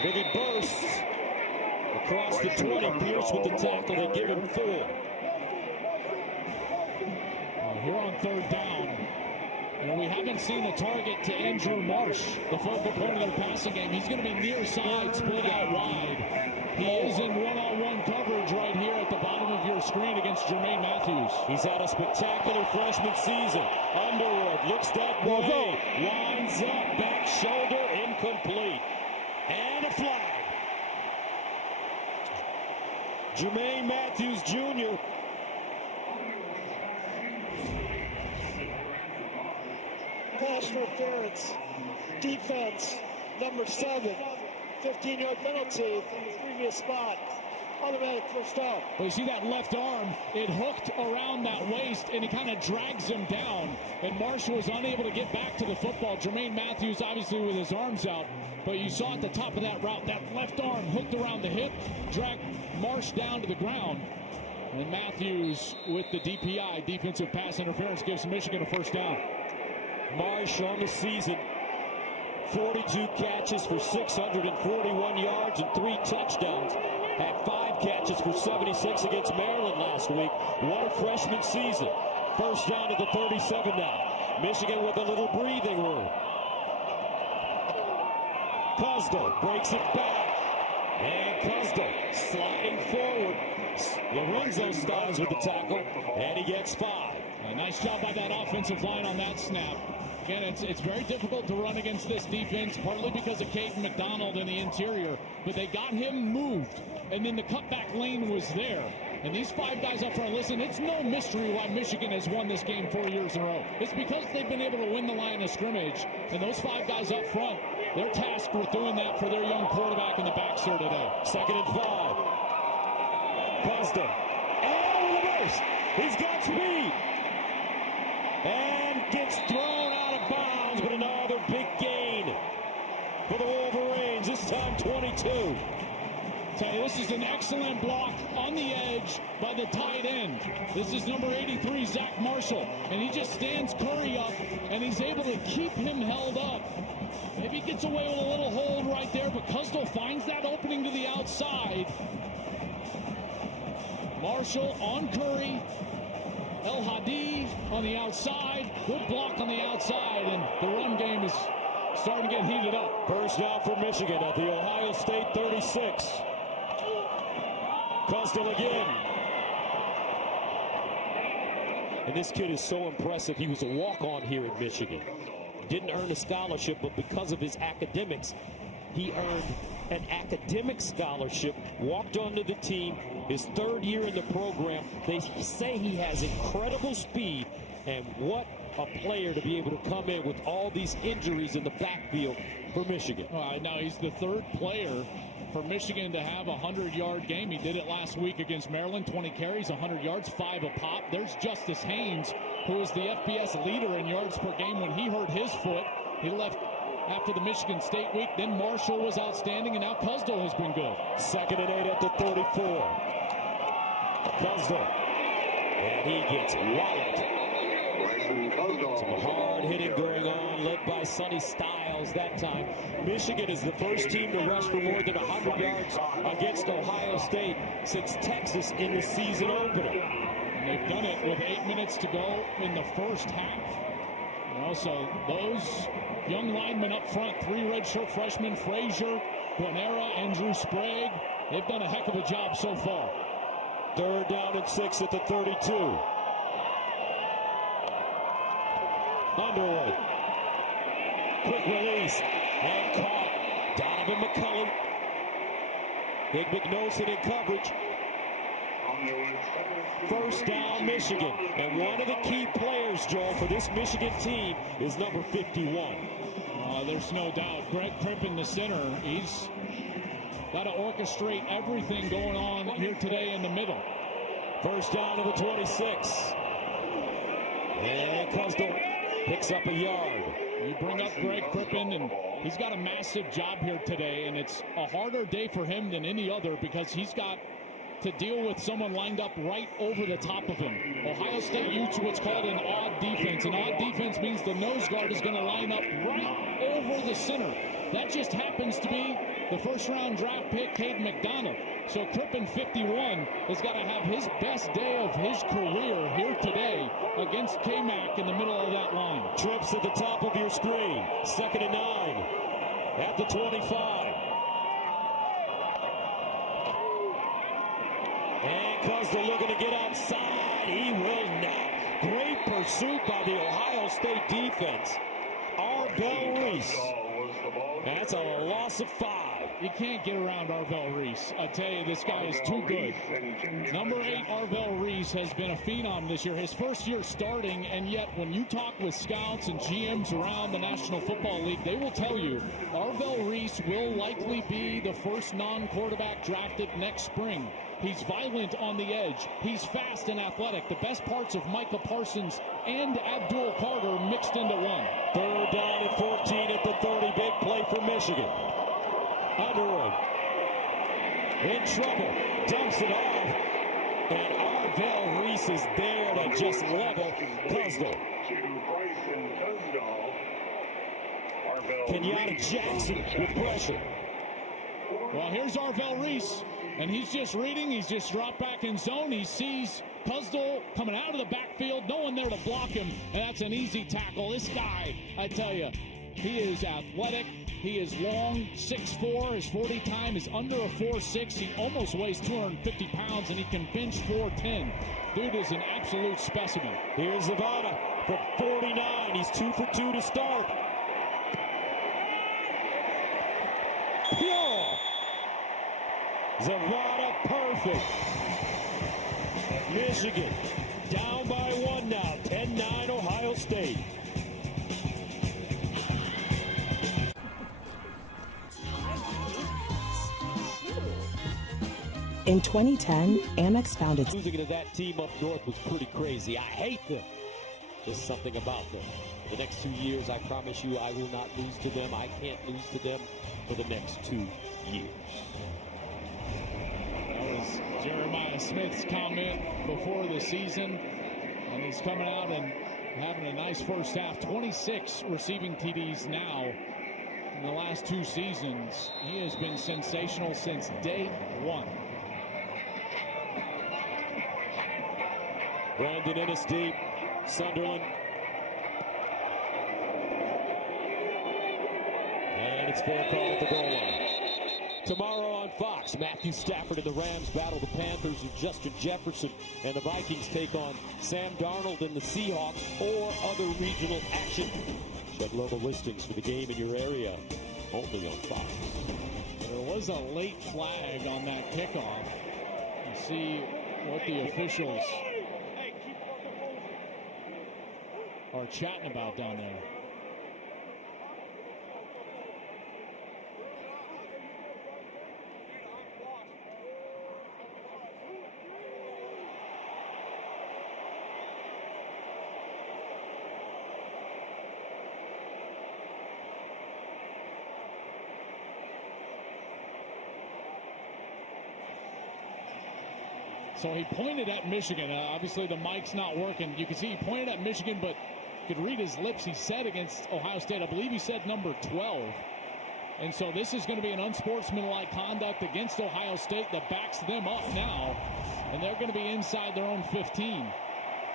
Then he bursts across the 20. Pierce with the tackle. They give him 4. Here on 3rd down. And we haven't seen a target to Andrew Marsh, the focal point of their passing game. He's going to be near side, split out wide. He is in one-on-one coverage right here at the bottom of your screen against Jermaine Matthews. He's had a spectacular freshman season. Underwood looks that way, winds up, back shoulder, incomplete. And a flag. Jermaine Matthews Jr. Pass interference. Defense, number 7. 15-yard penalty from the previous spot. Automatic first down. Well, you see that left arm, it hooked around that waist, and it kind of drags him down. And Marshall was unable to get back to the football. Jermaine Matthews, obviously, with his arms out. But you saw at the top of that route, that left arm hooked around the hip, dragged Marsh down to the ground. And Matthews, with the DPI, defensive pass interference, gives Michigan a first down. Marsh on the season, 42 catches for 641 yards and 3 touchdowns. Had 5 catches for 76 against Maryland last week. What a freshman season. First down at the 37 now. Michigan with a little breathing room. Guzda breaks it back. And Guzda sliding forward. Lorenzo Styles with the tackle. And he gets 5. A nice job by that offensive line on that snap. Again, it's very difficult to run against this defense, partly because of Caden McDonald in the interior. But they got him moved, and then the cutback lane was there. And these 5 guys up front, listen, it's no mystery why Michigan has won this game 4 years in a row. It's because they've been able to win the line of scrimmage. And those 5 guys up front, they're tasked with doing that for their young quarterback in the backs here today. 2nd and 5. Guzda. And reverse. He's got speed. And gets thrown out of bounds, but another big gain for the Wolverines, this time 22. Tell you, this is an excellent block on the edge by the tight end. This is number 83, Zach Marshall, and he just stands Curry up, and he's able to keep him held up. Maybe he gets away with a little hold right there, but Guzda finds that opening to the outside. Marshall on Curry. El Hadi on the outside. Good block on the outside, and the run game is starting to get heated up. First down for Michigan at the Ohio State 36. Guzda again. And this kid is so impressive. He was a walk-on here at Michigan. Didn't earn a scholarship, but because of his academics, he earned an academic scholarship, walked onto the team, his 3rd year in the program. They say he has incredible speed, and what a player to be able to come in with all these injuries in the backfield for Michigan. All right, now he's the 3rd player for Michigan to have a 100-yard game. He did it last week against Maryland, 20 carries, 100 yards, 5 a pop. There's Justice Haynes, who is the FBS leader in yards per game when he hurt his foot. He left after the Michigan State week. Then Marshall was outstanding, and now Guzda has been good. 2nd and 8 at the 34. Guzda. And he gets walloped. Some hard hitting going on, led by Sonny Styles. miles that time. Michigan is the first team to rush for more than 100 yards against Ohio State since Texas in the season opener. And they've done it with 8 minutes to go in the first half. And also, those young linemen up front, 3 redshirt freshmen, Frazier, Guanera, and Drew Sprague, they've done a heck of a job so far. 3rd down and 6 at the 32. Underwood. Quick release. And caught. Donovan McCullum. Big McNosen in coverage. 1st down, Michigan. And one of the key players, Joel, for this Michigan team is number 51. There's no doubt. Greg Crippen, the center, he's got to orchestrate everything going on here today in the middle. 1st down to the 26. And Coastal picks up a yard. You bring up Greg Crippen, and he's got a massive job here today, and it's a harder day for him than any other because he's got to deal with someone lined up right over the top of him. Ohio State uses what's called an odd defense. An odd defense means the nose guard is going to line up right over the center. That just happens to be the 1st-round draft pick, Cade McDonald. So Crippen, 51, has got to have his best day of his career here today against K-Mac in the middle of that line. Trips at the top of your screen. 2nd and 9 at the 25. And Coastal looking to get outside. He will not. Great pursuit by the Ohio State defense. Arvell Reese. That's a loss of 5. You can't get around Arvell Reese. I tell you, this guy is too good. Number 8, Arvell Reese, has been a phenom this year. His first year starting, and yet when you talk with scouts and GMs around the National Football League, they will tell you Arvell Reese will likely be the first non-quarterback drafted next spring. He's violent on the edge. He's fast and athletic. The best parts of Micah Parsons and Abdul Carter mixed into one. 3rd down and 14 at the 30. Big play for Michigan. Underwood in trouble. Dumps it off. And Arvell Reese is there to just level Coastal. Kenyatta Jackson with pressure. Well, here's Arvell Reese, and he's just reading. He's just dropped back in zone. He sees Coastal coming out of the backfield. No one there to block him, and that's an easy tackle. This guy, I tell you, he is athletic. He is long, 6'4". His 40 time is under a 4.6. He almost weighs 250 pounds, and he can bench 410. Dude is an absolute specimen. Here's Zavada from 49. He's 2 for 2 to start. Pure. Zavada perfect. Michigan down by 1 now. 10-9 Ohio State. In 2010, Amex found its... Losing to that team up north was pretty crazy. I hate them. Just something about them. For the next 2 years, I promise you, I will not lose to them. I can't lose to them for the next 2 years. That was Jeremiah Smith's comment before the season. And he's coming out and having a nice first half. 26 receiving TDs now in the last 2 seasons. He has been sensational since day 1. Brandon Ennis deep. Sunderland. And it's fair call at the goal line. Tomorrow on Fox, Matthew Stafford and the Rams battle the Panthers with Justin Jefferson, and the Vikings take on Sam Darnold and the Seahawks, or other regional action. Check local listings for the game in your area, only on Fox. There was a late flag on that kickoff. You see what the officials are chatting about down there. So he pointed at Michigan. Obviously, the mic's not working. You can see he pointed at Michigan, but could read his lips, he said against Ohio State, I believe he said number 12. And so this is going to be an unsportsmanlike conduct against Ohio State that backs them up now. And they're going to be inside their own 15.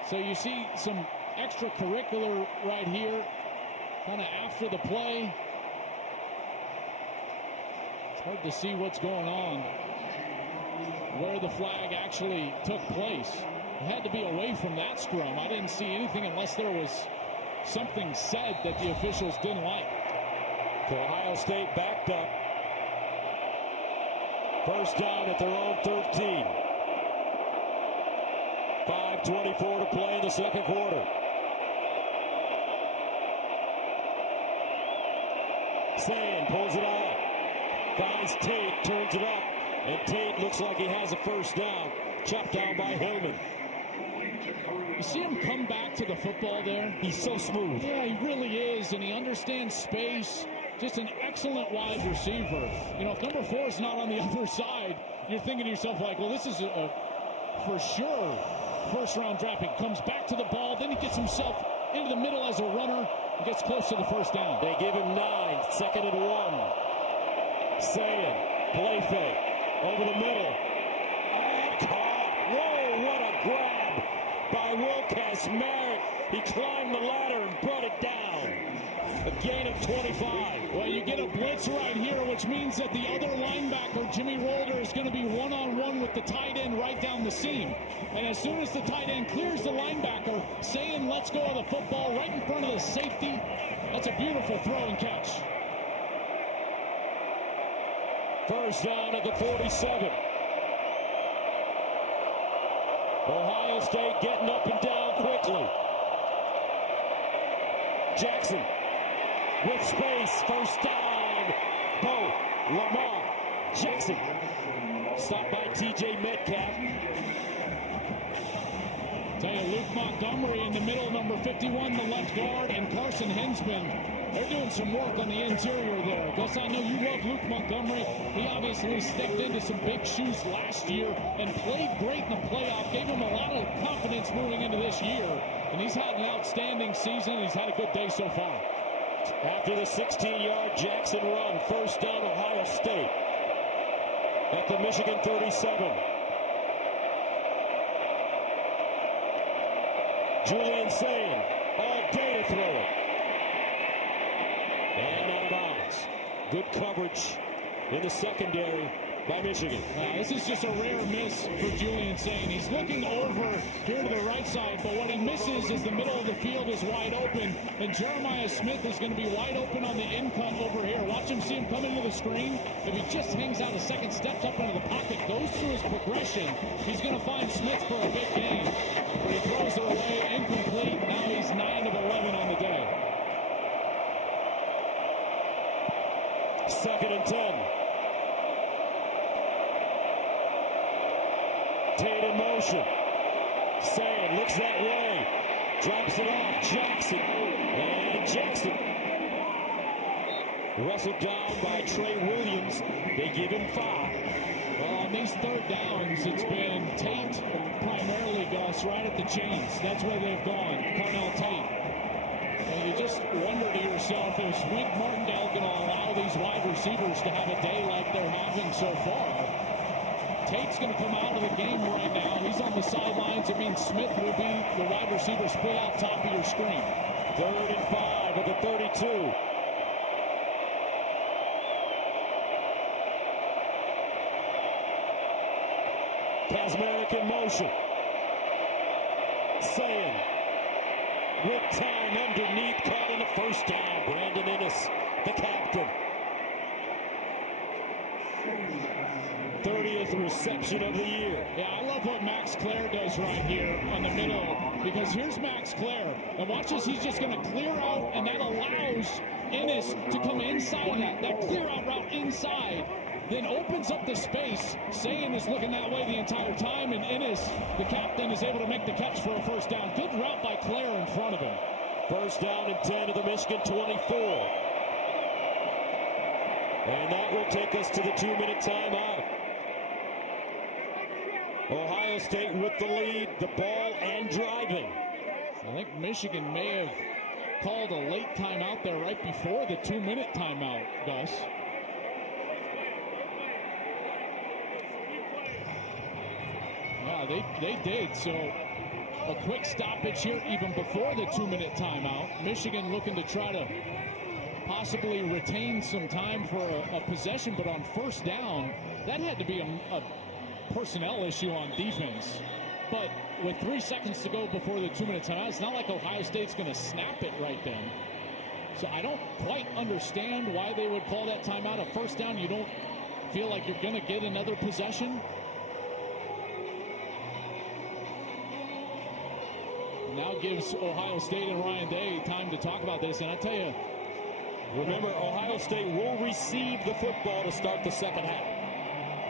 So you see some extracurricular right here, kind of after the play. It's hard to see what's going on, where the flag actually took place. It had to be away from that scrum. I didn't see anything unless there was something said that the officials didn't like. So Ohio State backed up. First down at their own 13. 5:24 to play in the second quarter. Sand pulls it out. Finds Tate, turns it up. And Tate looks like he has a first down. Chopped down by Hillman. You see him come back to the football there? He's so smooth. Yeah, he really is, and he understands space. Just an excellent wide receiver. You know, if number 4 is not on the other side, you're thinking to yourself like, well, this is a for sure first-round draft pick. Comes back to the ball, then he gets himself into the middle as a runner and gets close to the first down. They give him 9, second and 1. Saying, play fake, over the middle. And caught. Whoa, what a grab by Wilcas Merritt. He climbed the ladder and brought it down. A gain of 25. Well, you get a blitz right here, which means that the other linebacker, Jimmy Rolder, is going to be one-on-one with the tight end right down the seam. And as soon as the tight end clears the linebacker, saying let's go of the football right in front of the safety, that's a beautiful throw and catch. First down at the 47. Ohio State getting up and down quickly. Jackson with space, first down. Bo, Lamar, Jackson. Stopped by T.J. Metcalf. Tell you, Luke Montgomery in the middle, number 51, the left guard, and Carson Hensman. They're doing some work on the interior there. Gus, I know you love Luke Montgomery. He obviously stepped into some big shoes last year and played great in the playoff. Gave him a lot of confidence moving into this year. And he's had an outstanding season. He's had a good day so far. After the 16-yard Jackson run, first down Ohio State at the Michigan 37. Julian Sayin all day to throw it. And out of bounds. Good coverage in the secondary by Michigan. This is just a rare miss for Julian Sayin. He's looking over here to the right side, but what he misses is the middle of the field is wide open, and Jeremiah Smith is going to be wide open on the in cut over here. Watch him see him come into the screen. If he just hangs out a second, steps up into the pocket, goes through his progression, he's going to find Smith for a big gain. But he throws it away, incomplete. Now he's 9 of 11 on the day. Second and 10. Tate in motion. Sand looks that way. Drops it off. Jackson. And Jackson. Wrestled down by Trey Williams. They give him 5. Well, on these third downs, it's been Tate primarily, Gus, right at the chains. That's where they've gone. Carnell Tate. And you just wonder to yourself, is Wink Martindale going to allow these wide receivers to have a day like they're having so far? Tate's going to come out of the game right now. He's on the sidelines. It means Smith will be the wide receiver split out top of your screen. 3rd and 5 at the 32. Kazmarek in motion. Sayin with time underneath, caught in the first down. Brandon Ennis, the captain. 30th reception of the year. Yeah, I love what Max Clare does right here on the middle, because here's Max Clare, and watch as he's just going to clear out, and that allows Ennis to come inside that clear out route inside, then opens up the space. Sayin is looking that way the entire time, and Ennis, the captain, is able to make the catch for a first down. Good route by Clare in front of him. First down and 10 to the Michigan 24. And that will take us to the 2-minute timeout. Ohio State with the lead, the ball, and driving. I think Michigan may have called a late timeout there right before the 2-minute timeout, Gus. Yeah, they did. So a quick stoppage here even before the 2-minute timeout. Michigan looking to try to possibly retain some time for a possession, but on first down, that had to be a personnel issue on defense. But with 3 seconds to go before the 2-minute timeout, it's not like Ohio State's going to snap it right then. So I don't quite understand why they would call that timeout a first down. You don't feel like you're going to get another possession? Now gives Ohio State and Ryan Day time to talk about this. And I tell you, remember, Ohio State will receive the football to start the second half.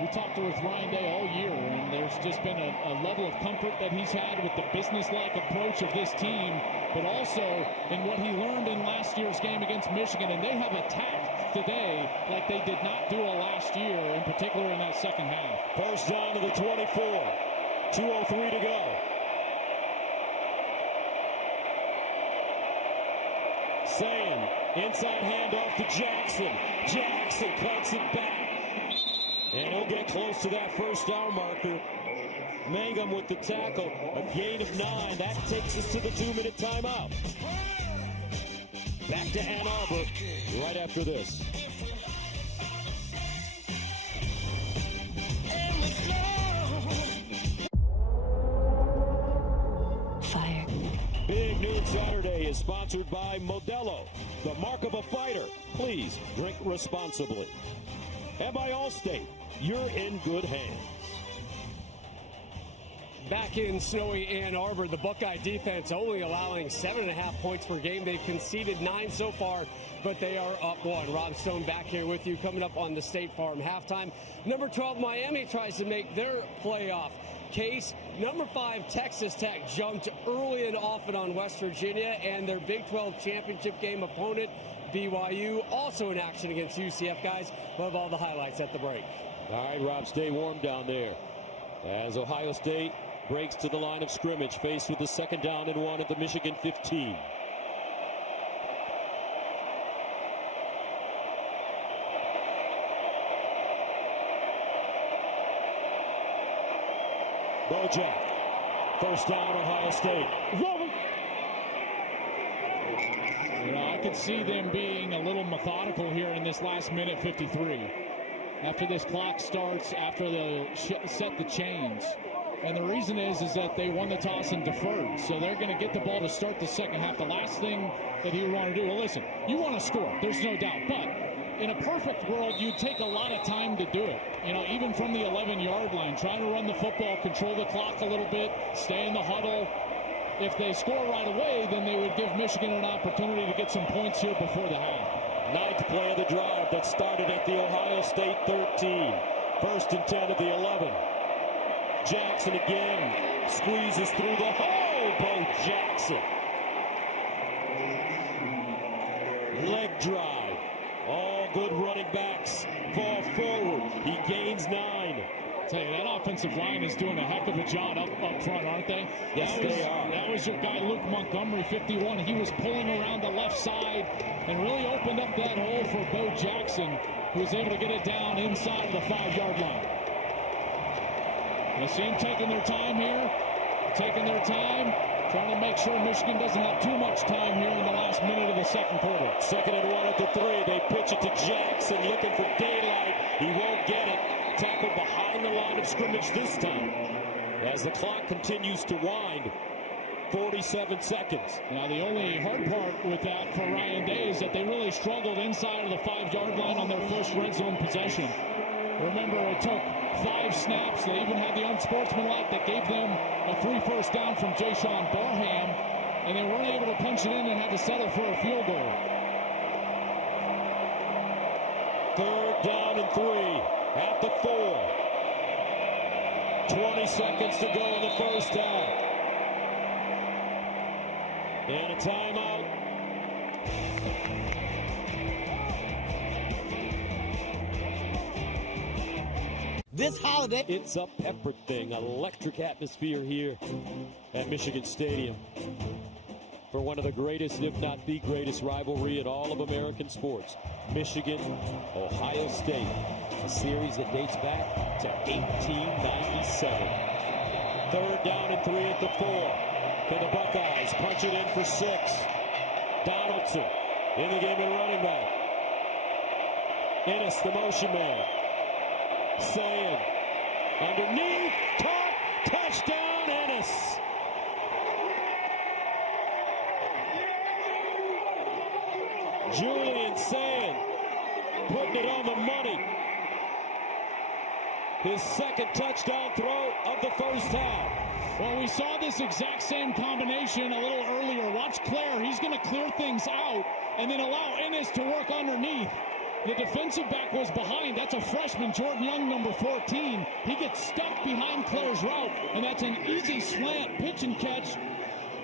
We talked with Ryan Day all year, and there's just been a level of comfort that he's had with the business-like approach of this team, but also in what he learned in last year's game against Michigan. And they have attacked today like they did not do last year, in particular in that second half. First down to the 24. 2:03 to go. Sand, inside handoff to Jackson. Jackson cuts it back. And he'll get close to that first down marker. Mangum with the tackle. A gain of 9. That takes us to the 2-minute timeout. Back to Ann Arbor right after this. Fire. Big Noon Saturday is sponsored by Modelo, the mark of a fighter. Please drink responsibly. And by Allstate, you're in good hands. Back in snowy Ann Arbor, the Buckeye defense only allowing 7.5 points per game. They've conceded 9 so far, but they are up 1. Rob Stone back here with you, coming up on the State Farm halftime. Number 12, Miami tries to make their playoff case. Number 5, Texas Tech jumped early and often on West Virginia, and their Big 12 championship game opponent, BYU, also in action against UCF. Guys, we'll have all the highlights at the break. All right, Rob, stay warm down there. As Ohio State breaks to the line of scrimmage, faced with the 2nd down and 1 at the Michigan 15. Bojack, first down, Ohio State. I could see them being a little methodical here in this last minute 53. After this clock starts, after they set the chains. And the reason is that they won the toss and deferred. So they're going to get the ball to start the second half. The last thing that he would want to do, well, listen, you want to score, there's no doubt. But in a perfect world, you'd take a lot of time to do it. You know, even from the 11-yard line, trying to run the football, control the clock a little bit, stay in the huddle. If they score right away, then they would give Michigan an opportunity to get some points here before the half. 9th play of the drive that started at the Ohio State 13. 1st and 10 at the 11. Jackson again squeezes through the hole. Bo Jackson. Leg drive. All good running backs fall forward. He gains 9. Tell you, that offensive line is doing a heck of a job up front, aren't they? Yes, they are. That was your guy, Luke Montgomery, 51. He was pulling around the left side and really opened up that hole for Bo Jackson, who was able to get it down inside of the 5-yard line. You see them taking their time here, trying to make sure Michigan doesn't have too much time here in the last minute of the second quarter. 2nd and 1 at the 3. They pitch it to Jackson, looking for daylight. He won't get it. Tackled behind the line of scrimmage this time. As the clock continues to wind, 47 seconds. Now, the only hard part with that for Ryan Day is that they really struggled inside of the 5-yard line on their first red zone possession. Remember, it took 5 snaps. They even had the unsportsmanlike that gave them a free first down from Jayshawn Barham, and they weren't able to punch it in and had to settle for a field goal. 3rd down and 3 at the 4. 20 seconds to go in the first half. And a timeout. This holiday, It's a pepper thing. Electric atmosphere here at Michigan Stadium. for one of the greatest, if not the greatest, rivalry in all of American sports. Michigan, Ohio State. A series that dates back to 1897. Third down and 3 at the 4. Can the Buckeyes punch it in for 6? Donaldson in the game at running back. Ennis, the motion man. Saying underneath, caught, touchdown, Ennis. Julian Saying putting it on the money. His second touchdown throw of the first half. Well, we saw this exact same combination a little earlier. Watch Claire. He's going to clear things out and then allow Ennis to work underneath. The defensive back was behind. That's a freshman, Jordan Young, number 14. He gets stuck behind Claire's route, and that's an easy slant pitch and catch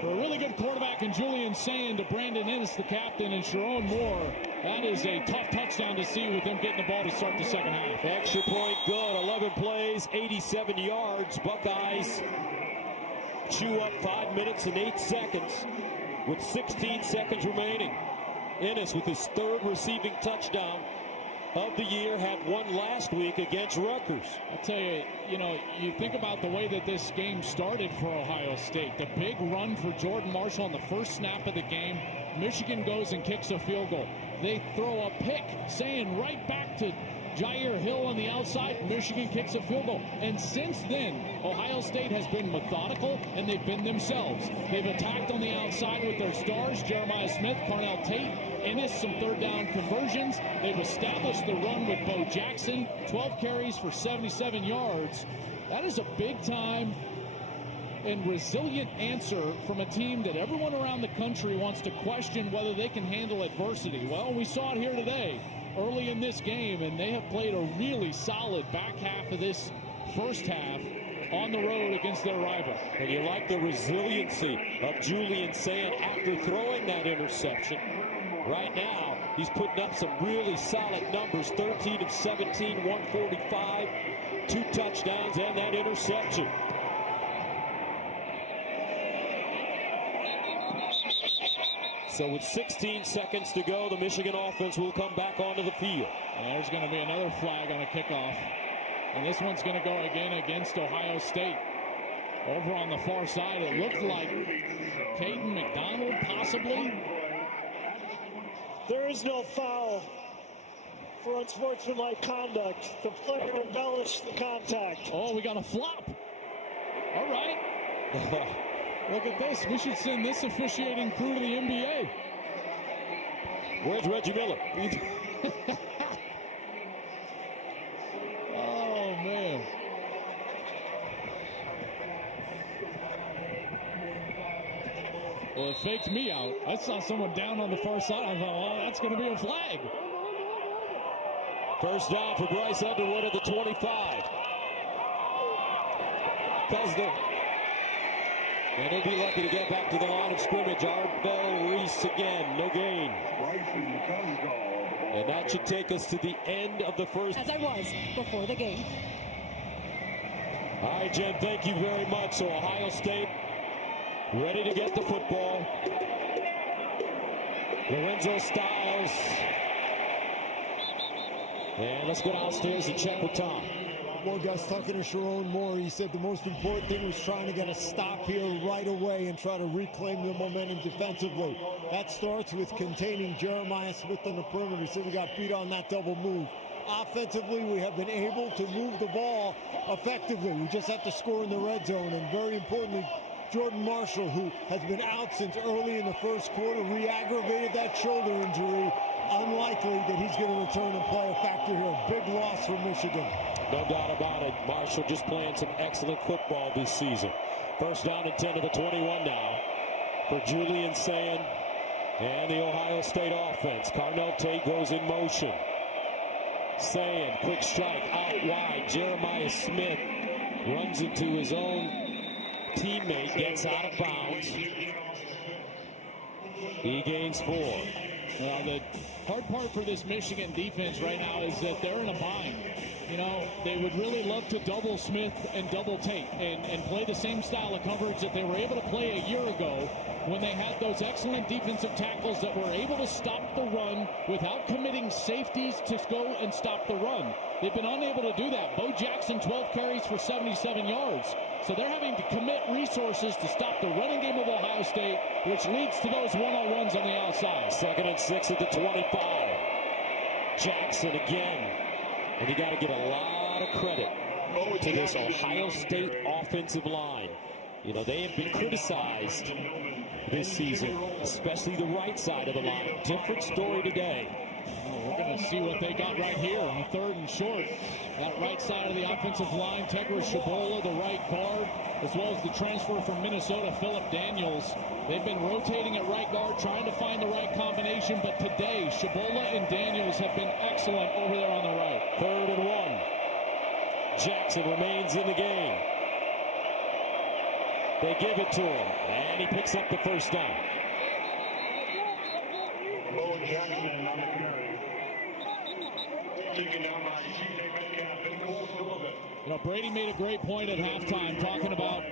for a really good quarterback in Julian Saying to Brandon Ennis, the captain, and Sharon Moore. That is a tough touchdown to see with him getting the ball to start the second half. Extra point good. 11 plays, 87 yards. Buckeyes chew up 5 minutes and 8 seconds with 16 seconds remaining. Ennis with his third receiving touchdown of the year, had one last week against Rutgers. I'll tell you, you think about the way that this game started for Ohio State. The big run for Jordan Marshall on the first snap of the game. Michigan goes and kicks a field goal. They throw a pick, saying right back to Jair Hill on the outside. Michigan kicks a field goal. And since then, Ohio State has been methodical, and they've been themselves. They've attacked on the outside with their stars, Jeremiah Smith, Carnell Tate, Ennis, some third down conversions. They've established the run with Bo Jackson, 12 carries for 77 yards. That is a big time and resilient answer from a team that everyone around the country wants to question whether they can handle adversity. Well, we saw it here today, early in this game, and they have played a really solid back half of this first half on the road against their rival. And you like the resiliency of Julian Saying after throwing that interception. Right now, he's putting up some really solid numbers. 13 of 17, 145, 2 touchdowns, and that interception. So with 16 seconds to go, the Michigan offense will come back onto the field. And there's going to be another flag on a kickoff. And this one's going to go again against Ohio State. Over on the far side, it looked like Caden McDonald, possibly. There is no foul for unsportsmanlike conduct. The player embellished the contact. Oh, we got a flop. All right. Look at this. We should send this officiating crew to the NBA. Where's Reggie Miller? Oh, man. Well, it faked me out. I saw someone down on the far side. I thought, oh, that's going to be a flag. First down for Bryce Underwood at the 25. And he'll be lucky to get back to the line of scrimmage. Arbel Reese again, no gain. And that should take us to the end of the first. As I was before the game. All right, Jen, thank you very much. So Ohio State ready to get the football. Lorenzo Styles. And let's go downstairs and check with Tom. Well, guys, talking to Sharon Moore, he said the most important thing was trying to get a stop here right away and try to reclaim the momentum defensively. That starts with containing Jeremiah Smith on the perimeter, so we got beat on that double move. Offensively, we have been able to move the ball effectively. We just have to score in the red zone, and very importantly, Jordan Marshall, who has been out since early in the first quarter, re-aggravated that shoulder injury. Unlikely that he's going to return and play a factor here. Big loss for Michigan. No doubt about it. Marshall just playing some excellent football this season. First down and 10 to the 21 now for Julian Saying and the Ohio State offense. Carnell Tate goes in motion. Saying, quick strike out wide. Jeremiah Smith runs into his own teammate, gets out of bounds. He gains 4. Well, the hard part for this Michigan defense right now is that they're in a bind. You know, they would really love to double Smith and double Tate and play the same style of coverage that they were able to play a year ago when they had those excellent defensive tackles that were able to stop the run without committing safeties to go and stop the run. They've been unable to do that. Bo Jackson, 12 carries for 77 yards. So they're having to commit resources to stop the running game of Ohio State, which leads to those one-on-ones on the outside. 2nd and 6 at the 25. Jackson again. And you got to give a lot of credit to this Ohio State offensive line. You know, they have been criticized this season, especially the right side of the line. Different story today. We're going to see what they got right here on 3rd and short. That right side of the offensive line, Tegra Shabola, the right guard, as well as the transfer from Minnesota, Phillip Daniels. They've been rotating at right guard, trying to find the right combination, but today, Shabola and Daniels have been excellent over there on the right. 3rd and 1. Jackson remains in the game. They give it to him, and he picks up the first down. Bo Jackson on the carry. Taken down by T.J. Metcalf and Cole Sullivan. You know, Brady made a great point at halftime talking about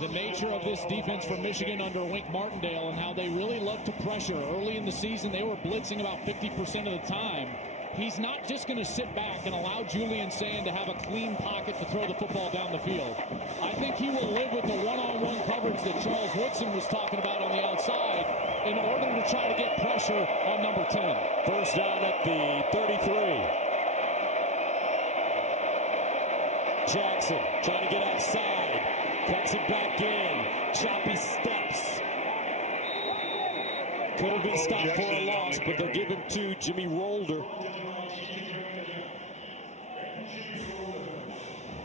the nature of this defense for Michigan under Wink Martindale and how they really love to pressure. Early in the season, they were blitzing about 50% of the time. He's not just going to sit back and allow Julian Sand to have a clean pocket to throw the football down the field. I think he will live with the one-on-one coverage that Charles Woodson was talking about on the outside in order to try to get pressure on number 10. First down at the 33. Jackson trying to get outside. Cuts it back in. Choppy steps. Could have been stopped for a loss, but they'll give him to Jimmy Rolder.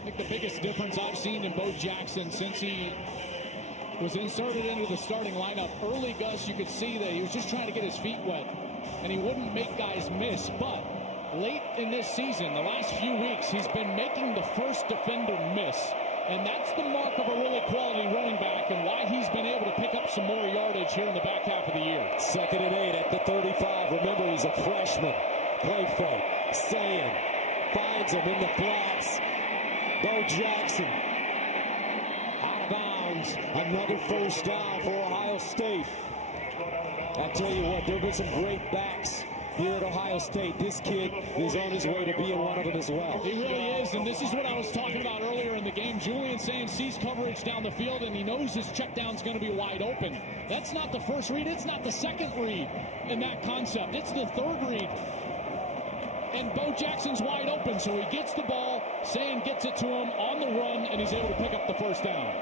I think the biggest difference I've seen in Bo Jackson since he was inserted into the starting lineup. Early, Gus, you could see that he was just trying to get his feet wet, and he wouldn't make guys miss. But late in this season, the last few weeks, he's been making the first defender miss. And that's the mark of a really quality running back and why he's been able to pick up some more yardage here in the back half of the year. 2nd and 8 at the 35. Remember, he's a freshman. Play fake. Sand finds him in the flats. Bo Jackson out of bounds. Another first down for Ohio State. I'll tell you what, there have been some great backs here at Ohio State. This kid is on his way to being one of them as well. He really is, and this is what I was talking about earlier in the game. Julian Sand sees coverage down the field, and he knows his check down's going to be wide open. That's not the first read. It's not the second read in that concept. It's the third read. And Bo Jackson's wide open, so he gets the ball. Sand gets it to him on the run, and he's able to pick up the first down.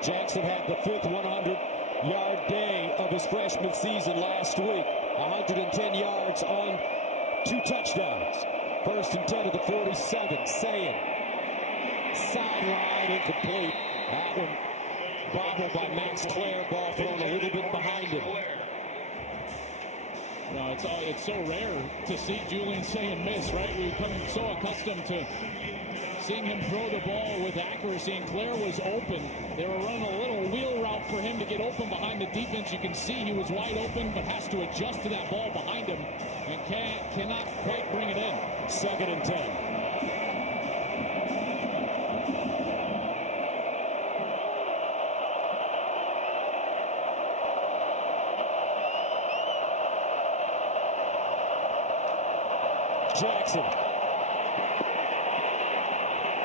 Jackson had the 5th 100-yard day of his freshman season last week. 110 yards on 2 touchdowns. 1st and 10 at the 47. Sand. Sideline incomplete. That one bobbled by Max Clare. Ball thrown a little bit behind him. No, it's so rare to see Julian Sand miss, right? We've come so accustomed to seeing him throw the ball with accuracy, and Clare was open. They were running a little wheel route for him to get open behind the defense. You can see he was wide open, but has to adjust to that ball behind him and cannot quite bring it in. 2nd and 10. Jackson.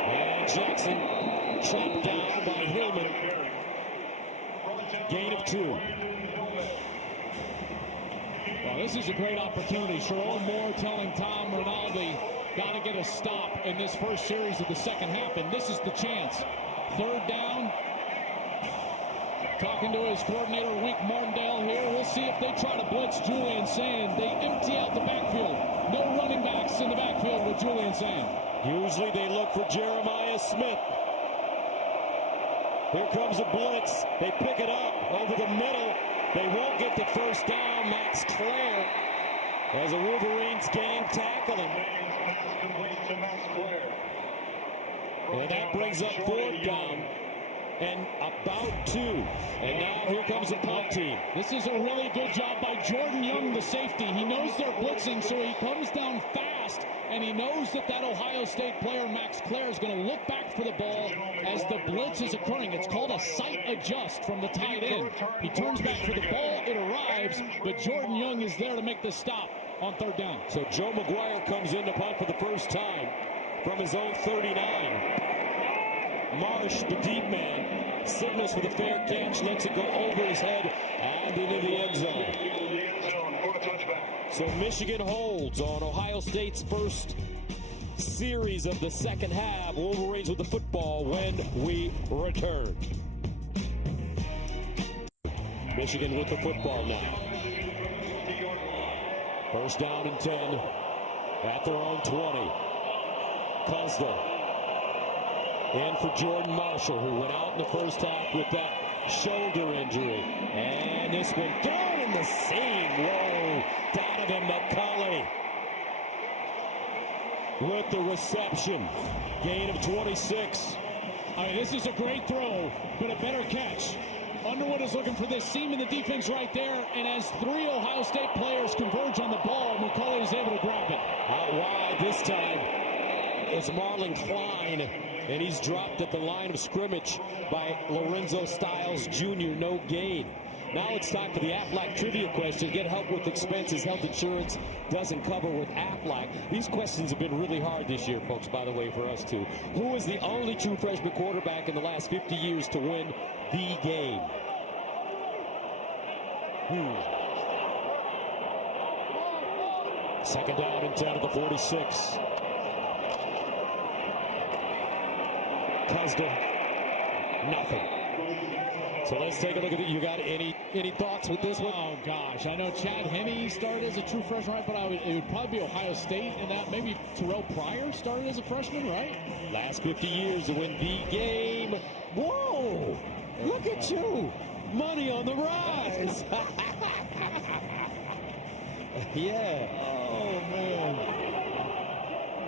And Jackson chopped down by Hillman. Gain of 2. Well, this is a great opportunity. Sherrone Moore telling Tom Rinaldi, got to get a stop in this first series of the second half, and this is the chance. 3rd down. Talking to his coordinator, Wink Martindale here. We'll see if they try to blitz Julian Sand. They empty out the backfield. No running backs in the backfield with Julian Sand. Usually they look for Jeremiah Smith. Here comes a blitz. They pick it up over the middle. They won't get the first down. Max Clare, as the Wolverines gang tackle him. And that brings up 4th down and about 2. And now here comes the punt team. This is a really good job by Jordan Young, the safety. He knows they're blitzing, so he comes down fast and he knows that Ohio State player, Max Clare, is going to look back for the ball as the blitz is occurring. It's called a sight adjust from the tight end. He turns back for the ball, it arrives, but Jordan Young is there to make the stop on third down. So Joe McGuire comes in to punt for the first time from his own 39. Marsh, the deep man, signals for the fair catch, lets it go over his head and into the end zone. So Michigan holds on Ohio State's first series of the second half. Wolverines with the football when we return. Michigan with the football now. First down and 10 at their own 20. Kuzda in for Jordan Marshall, who went out in the first half with that shoulder injury. And this one thrown in the seam. Whoa, Donovan McCulley with the reception. Gain of 26. I mean, this is a great throw, but a better catch. Underwood is looking for this seam in the defense right there, and as three Ohio State players converge on the ball, McCulley is able to grab it. Out wide this time, it's Marlon Klein, and he's dropped at the line of scrimmage by Lorenzo Styles Jr., no gain. Now it's time for the Aflac trivia question. Get help with expenses. Health insurance doesn't cover with Aflac. These questions have been really hard this year, folks, by the way, for us too. Who is the only true freshman quarterback in the last 50 years to win the game? Second down and 10 at the 46. Kuzda, nothing. So let's take a look at it. You got any thoughts with this one? Oh, gosh. I know Chad Henne started as a true freshman, right? But it would probably be Ohio State, and that maybe Terrell Pryor started as a freshman, right? Last 50 years to win the game. Whoa! Look at you! Money on the rise! Yeah. Oh, man.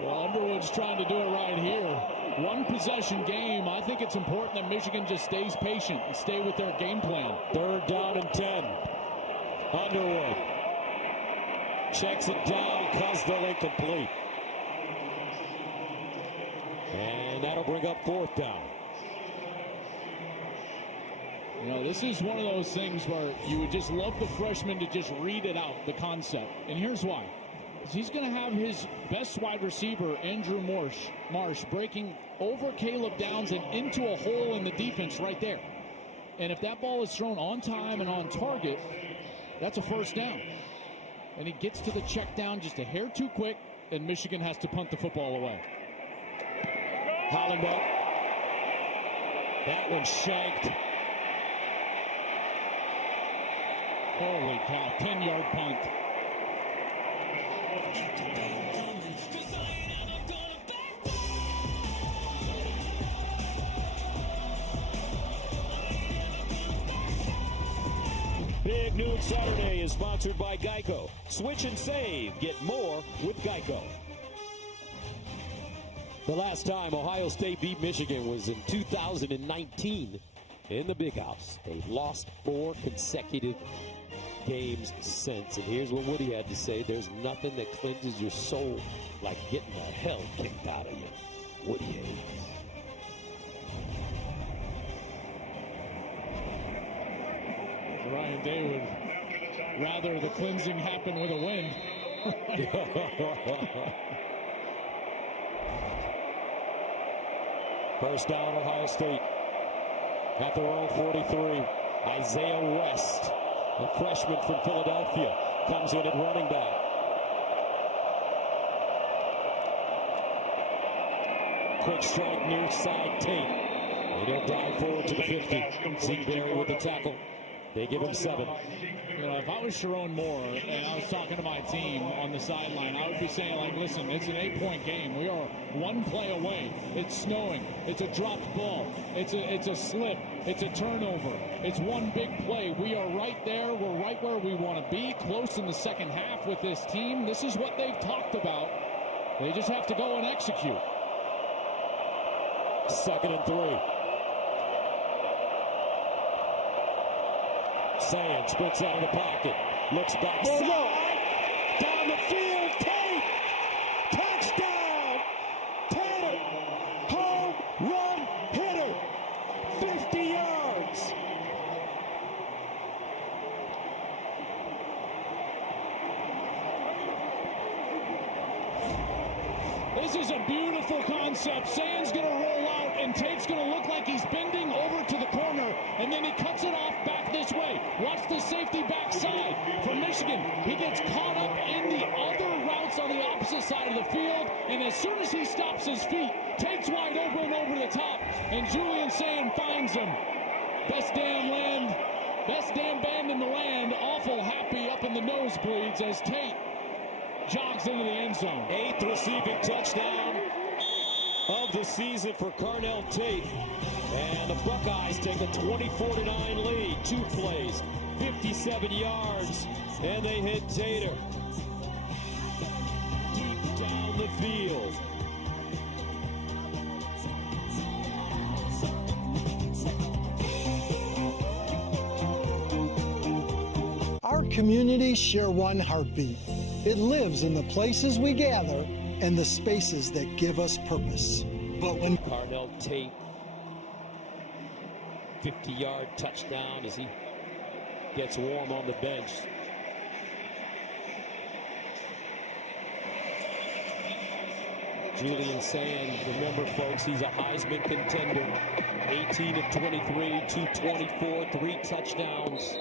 Well, Underwood's trying to do it right here. One possession game. I think it's important that Michigan just stays patient and stay with their game plan. Third down and 10. Underwood checks it down. Kuzda incomplete. And that'll bring up fourth down. You know, this is one of those things where you would just love the freshman to just read it out, the concept. And here's why. He's going to have his best wide receiver, Andrew Marsh, breaking over Caleb Downs and into a hole in the defense right there. And if that ball is thrown on time and on target, that's a first down. And he gets to the check down just a hair too quick, and Michigan has to punt the football away. Hollenbeck. That one shanked. Holy cow, 10-yard punt. Big Noon Saturday is sponsored by Geico. Switch and save. Get more with Geico. The last time Ohio State beat Michigan was in 2019 in the Big House. They've lost 4 consecutive games since. And here's what Woody had to say. There's nothing that cleanses your soul like getting the hell kicked out of you. Woody Hayes. Ryan Day would rather the cleansing happen with a win. First down, Ohio State at their own 43. Isaiah West, a freshman from Philadelphia, comes in at running back. Quick strike near side Tate. And he'll dive forward to the 50. Seabury with the tackle. They give him 7. You know, if I was Sharon Moore and I was talking to my team on the sideline, I would be saying, like, listen, it's an 8-point game. We are one play away. It's snowing. It's a dropped ball. It's a slip. It's a turnover. It's one big play. We are right there. We're right where we want to be, close in the second half with this team. This is what they've talked about. They just have to go and execute. 2nd and 3. Sand sprints out of the pocket. Looks back. Down the field. Tate. Touchdown. This is a beautiful concept. Sand's going to roll out, and Tate's going to look like he's bending over to the corner, and then he cuts it off back this way. Watch the safety backside from Michigan. He gets caught up in the other routes on the opposite side of the field, and as soon as he stops his feet, Tate's wide open over the top, and Julian Sand finds him. Best damn band in the land. Awful happy up in the nosebleeds as Tate jogs into the end zone. 8th receiving touchdown of the season for Carnell Tate. And the Buckeyes take a 24-9 lead. 2 plays, 57 yards, and they hit Tater deep down the field. Our communities share one heartbeat. It lives in the places we gather and the spaces that give us purpose. But when Carnell Tate, 50-yard touchdown as he gets warm on the bench. Julian Sand, remember folks, he's a Heisman contender. 18 of 23, 224, 3 touchdowns.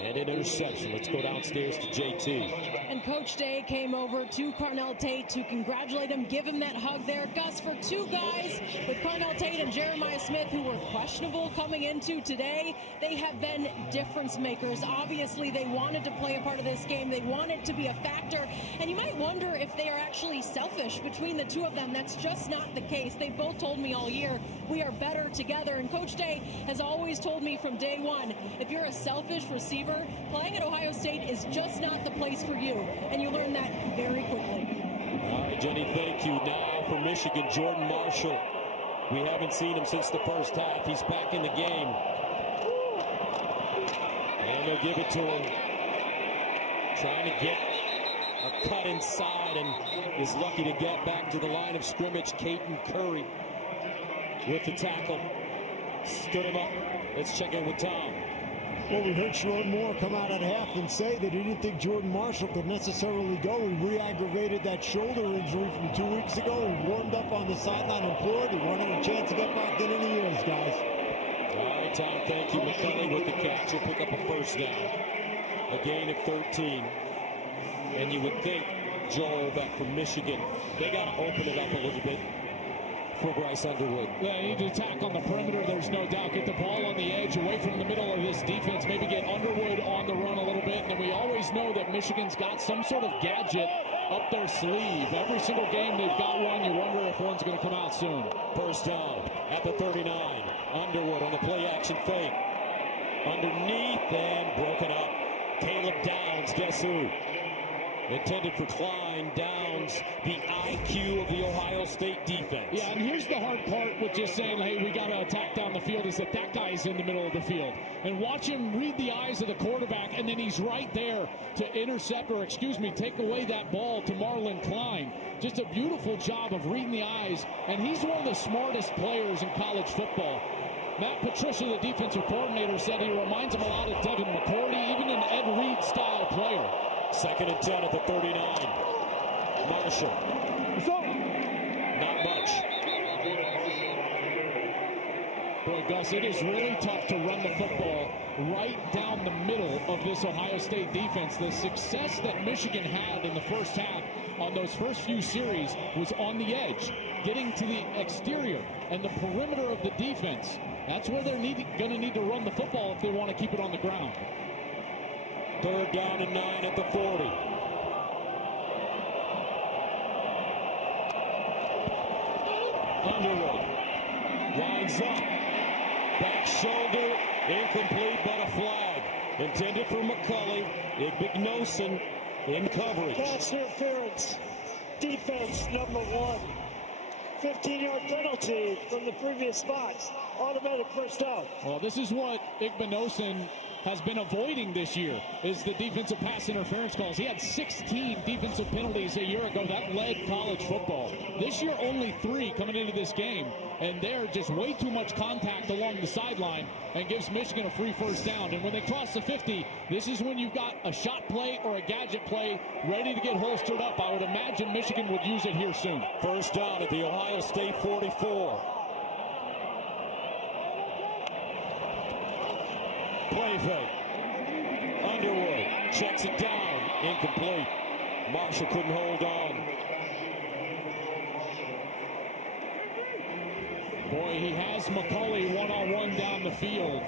And an interception. Let's go downstairs to JT. And Coach Day came over to Carnell Tate to congratulate him, give him that hug there. Gus, for 2 guys with Carnell Tate and Jeremiah Smith who were questionable coming into today, they have been difference makers. Obviously, they wanted to play a part of this game. They wanted to be a factor. And you might wonder if they are actually selfish between the 2 of them. That's just not the case. They both told me all year, we are better together. And Coach Day has always told me from day one, if you're a selfish receiver, playing at Ohio State is just not the place for you, and you learn that very quickly. All right, Jenny, thank you. Now for Michigan, Jordan Marshall. We haven't seen him since the first half. He's back in the game. And they'll give it to him. Trying to get a cut inside and is lucky to get back to the line of scrimmage. Caden Curry with the tackle. Stood him up. Let's check in with Tom. Well, we heard Sherrod Moore come out at half and say that he didn't think Jordan Marshall could necessarily go. He re-aggravated that shoulder injury from 2 weeks ago. He warmed up on the sideline implored. He wanted a chance to get back in the years, guys. All right, Tom, thank you. McCulley with the catch. He'll pick up a first down. A gain of 13. And you would think, Joel, that from Michigan, they got to open it up a little bit for Bryce Underwood. They need to attack on the perimeter, there's no doubt. Get the ball on the edge, away from the middle of this defense. Maybe get Underwood on the run a little bit. And then we always know that Michigan's got some sort of gadget up their sleeve. Every single game they've got one. You wonder if one's going to come out soon. First down at the 39. Underwood on the play-action fake. Underneath and broken up. Caleb Downs, guess who? Intended for Klein. Downs, the IQ of the Ohio State defense. Yeah, and here's the hard part with just saying, hey, we got to attack down the field, is that guy's in the middle of the field. And watch him read the eyes of the quarterback, and then he's right there to intercept, or take away that ball to Marlon Klein. Just a beautiful job of reading the eyes, and he's one of the smartest players in college football. Matt Patricia, the defensive coordinator, said he reminds him a lot of Devin McCourty, even an Ed Reed-style player. 2nd and 10 at the 39. Marshall. Not much. Boy, Gus, it is really tough to run the football right down the middle of this Ohio State defense. The success that Michigan had in the first half on those first few series was on the edge, getting to the exterior and the perimeter of the defense. That's where they're going to need to run the football if they want to keep it on the ground. 3rd down and 9 at the 40. Underwood lines up. Back shoulder, incomplete, but a flag. Intended for McCulley. Ignoson in coverage. Pass interference. Defense number 1. 15-yard penalty from the previous spot. Automatic first down. Well, this is what Ignoson has been avoiding this year is the defensive pass interference calls. He had 16 defensive penalties a year ago. That led college football. This year, only 3 coming into this game. And they're just way too much contact along the sideline and gives Michigan a free first down. And when they cross the 50, this is when you've got a shot play or a gadget play ready to get holstered up. I would imagine Michigan would use it here soon. First down at the Ohio State 44. Play fake. Underwood checks it down. Incomplete. Marshall couldn't hold on. Boy, he has McCulley one-on-one down the field.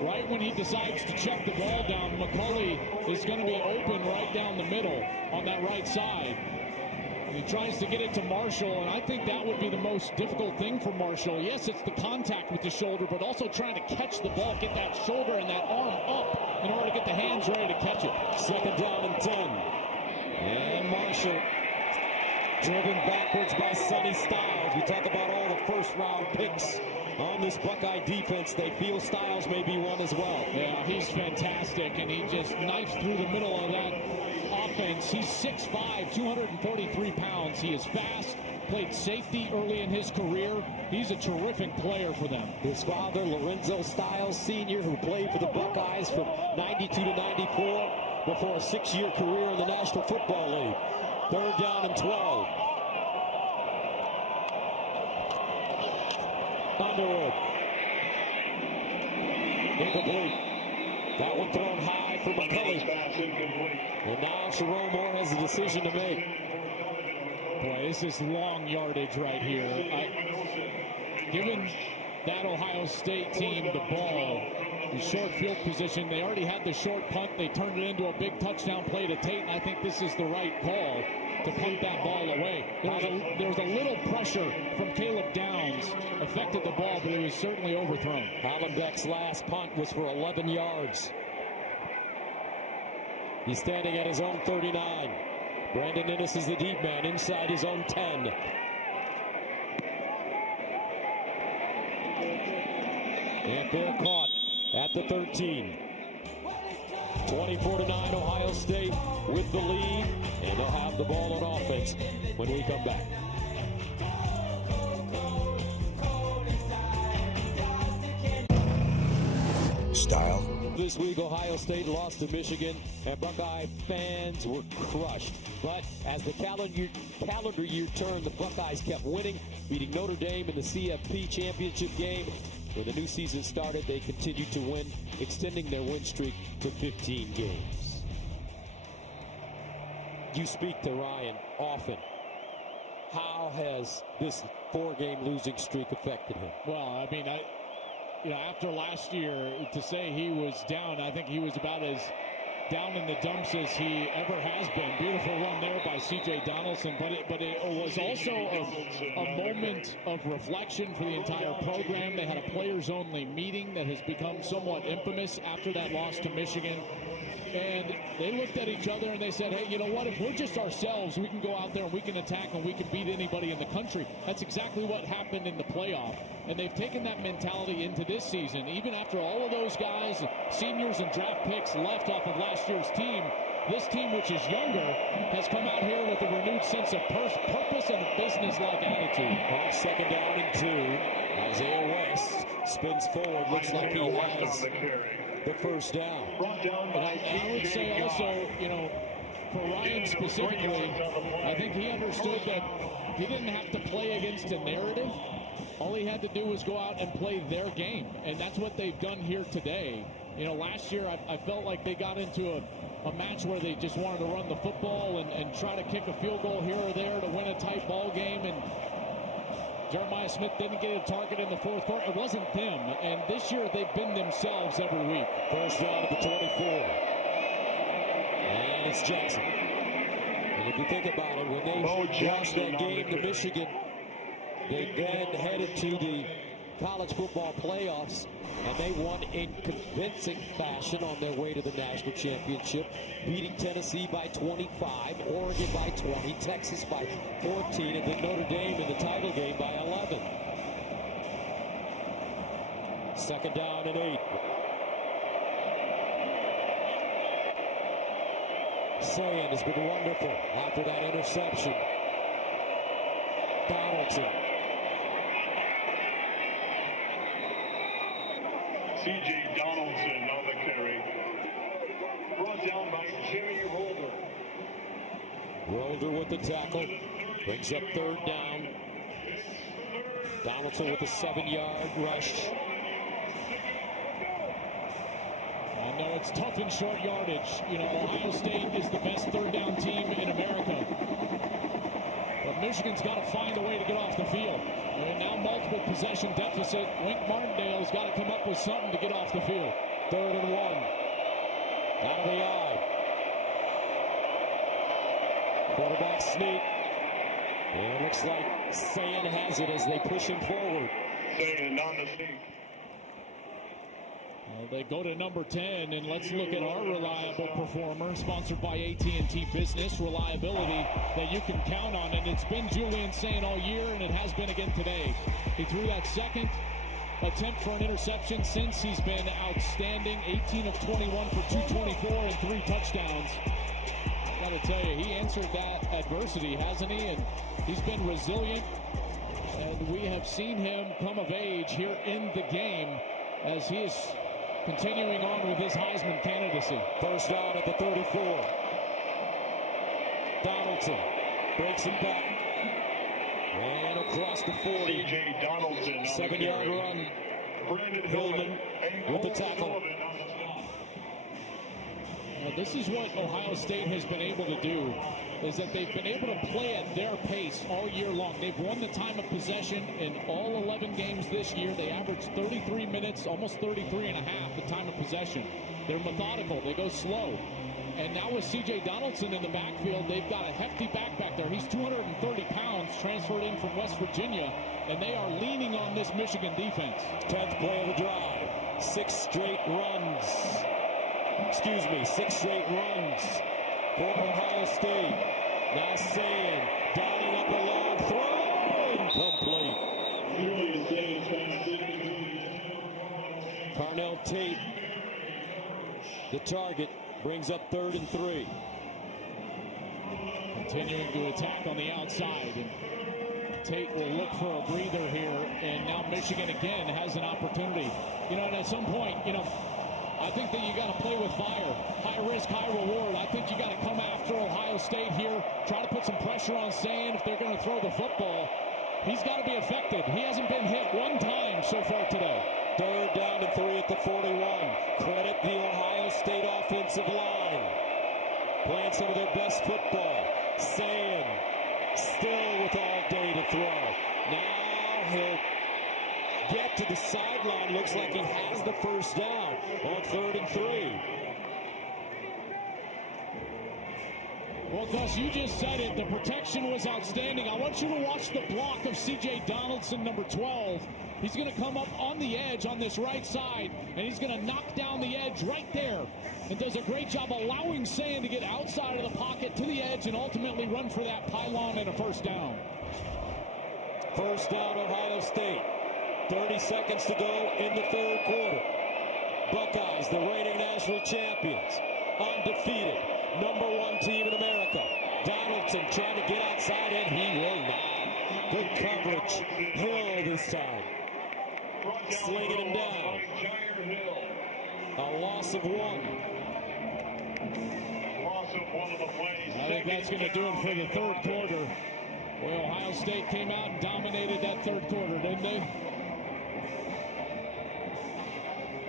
Right when he decides to check the ball down, McCulley is going to be open right down the middle on that right side. And he tries to get it to Marshall, and I think that would be the most difficult thing for Marshall. Yes, it's the contact with the shoulder, but also trying to catch the ball, get that shoulder and that arm up in order to get the hands ready to catch it. Second down and 10. And Marshall driven backwards by Sonny Styles. We talk about all the first-round picks on this Buckeye defense. They feel Styles may be one as well. Yeah, he's fantastic, and he just knifes through the middle of that offense. He's 6'5", 243 pounds. He is fast, played safety early in his career. He's a terrific player for them. His father, Lorenzo Styles Sr., who played for the Buckeyes from 92 to 94 before a 6-year career in the National Football League. Third down and 12. Underwood. Incomplete. That one thrown high for McCulley. And now Sharon Moore has a decision to make. Boy, this is long yardage right here. Given that Ohio State team the ball, in short field position, they already had the short punt. They turned it into a big touchdown play to Tate, and I think this is the right call to punt that ball away. There was a little pressure from Caleb Downs, affected the ball, but it was certainly overthrown. Hollenbeck's last punt was for 11 yards. He's standing at his own 39. Brandon Innes is the deep man inside his own 10. And they're caught at the 13. 24-9 Ohio State with the lead, and they'll have the ball on offense when we come back. Style. This week, Ohio State lost to Michigan, and Buckeye fans were crushed. But as the calendar year turned, the Buckeyes kept winning, beating Notre Dame in the CFP championship game. When the new season started, they continued to win, extending their win streak to 15 games. You speak to Ryan often. How has this 4-game losing streak affected him? Well, I mean, after last year, to say he was down, I think he was about as down in the dumps as he ever has been. Beautiful run there by C.J. Donaldson, but it was also a moment of reflection for the entire program. They had a players-only meeting that has become somewhat infamous after that loss to Michigan. And they looked at each other and they said, hey, you know what? If we're just ourselves, we can go out there and we can attack and we can beat anybody in the country. That's exactly what happened in the playoff. And they've taken that mentality into this season. Even after all of those guys, seniors and draft picks left off of last year's team, this team, which is younger, has come out here with a renewed sense of purpose and a business-like attitude. On second down and 2, Isaiah West spins forward. Looks like he has the first down. And I would say also, for Ryan specifically, I think he understood that he didn't have to play against a narrative. All he had to do was go out and play their game, and that's what they've done here today. Last year I felt like they got into a match where they just wanted to run the football and try to kick a field goal here or there to win a tight ball game, and Jeremiah Smith didn't get a target in the fourth quarter. It wasn't them, and this year they've been themselves every week. First down at the 24. And it's Jackson. And if you think about it, when they lost that game to Michigan, they then headed to the college football playoffs, and they won in convincing fashion on their way to the national championship, beating Tennessee by 25, Oregon by 20, Texas by 14, and then Notre Dame in the title game by 11. Second down and 8. Sayin has been wonderful after that interception. Donaldson. C.J. Donaldson on the carry. Brought down by Jimmy Rolder. Rolder with the tackle. Brings up third down. Donaldson with a 7-yard rush. I know it's tough in short yardage. You know, Ohio State is the best third down team in America. But Michigan's got to find a way to get off the field. And now multiple possession deficit. Wink Martindale's got to come up with something to get off the field. 3rd and 1. Out of the eye. Quarterback sneak. And it looks like Sayin has it as they push him forward. Sayin on the sneak. Well, they go to number 10, and let's look at our reliable performer, sponsored by AT&T Business. Reliability that you can count on, and it's been Julian Sayin all year, and it has been again today. He threw that second attempt for an interception since. He's been outstanding, 18 of 21 for 224 and 3 touchdowns. Got to tell you, he answered that adversity, hasn't he? And he's been resilient, and we have seen him come of age here in the game as he is continuing on with his Heisman candidacy. First down at the 34. Donaldson breaks it back. And across the 40. C.J. Donaldson. 7-yard run. Hillman with the tackle. Now, this is what Ohio State has been able to do, is that they've been able to play at their pace all year long. They've won the time of possession in all 11 games this year. They average 33 minutes, almost 33 and a half the time of possession. They're methodical. They go slow. And now with C.J. Donaldson in the backfield, they've got a hefty back there. He's 230 pounds, transferred in from West Virginia, and they are leaning on this Michigan defense. 10th play of the drive. 6 straight runs for Ohio State. Now Sayin, dotting up a long throw. Incomplete. Carnell Tate, the target, brings up 3rd and 3. Continuing to attack on the outside. And Tate will look for a breather here. And now Michigan again has an opportunity. You know, and at some point, you know, I think that you got to play with fire. High risk, high reward. I think you got to come after Ohio State here. Try to put some pressure on Sayin if they're going to throw the football. He's got to be effective. He hasn't been hit one time so far today. 3rd down and 3 at the 41. Credit the Ohio State offensive line. Playing some of their best football. Sayin still with all day to throw. Now he'll get to the sideline. Looks like he has the first down on 3rd and 3. Well, Gus, you just said it. The protection was outstanding. I want you to watch the block of C.J. Donaldson, number 12. He's going to come up on the edge on this right side, and he's going to knock down the edge right there. And does a great job allowing Sayin to get outside of the pocket to the edge and ultimately run for that pylon and a first down. First down, Ohio State. 30 seconds to go in the 3rd quarter. Buckeyes, the reigning national champions, undefeated, #1 team in America. Donaldson trying to get outside, and he will not. Good coverage. Hill this time. Slinging him down. A loss of 1. I think that's going to do it for the 3rd quarter. Well, Ohio State came out and dominated that 3rd quarter, didn't they?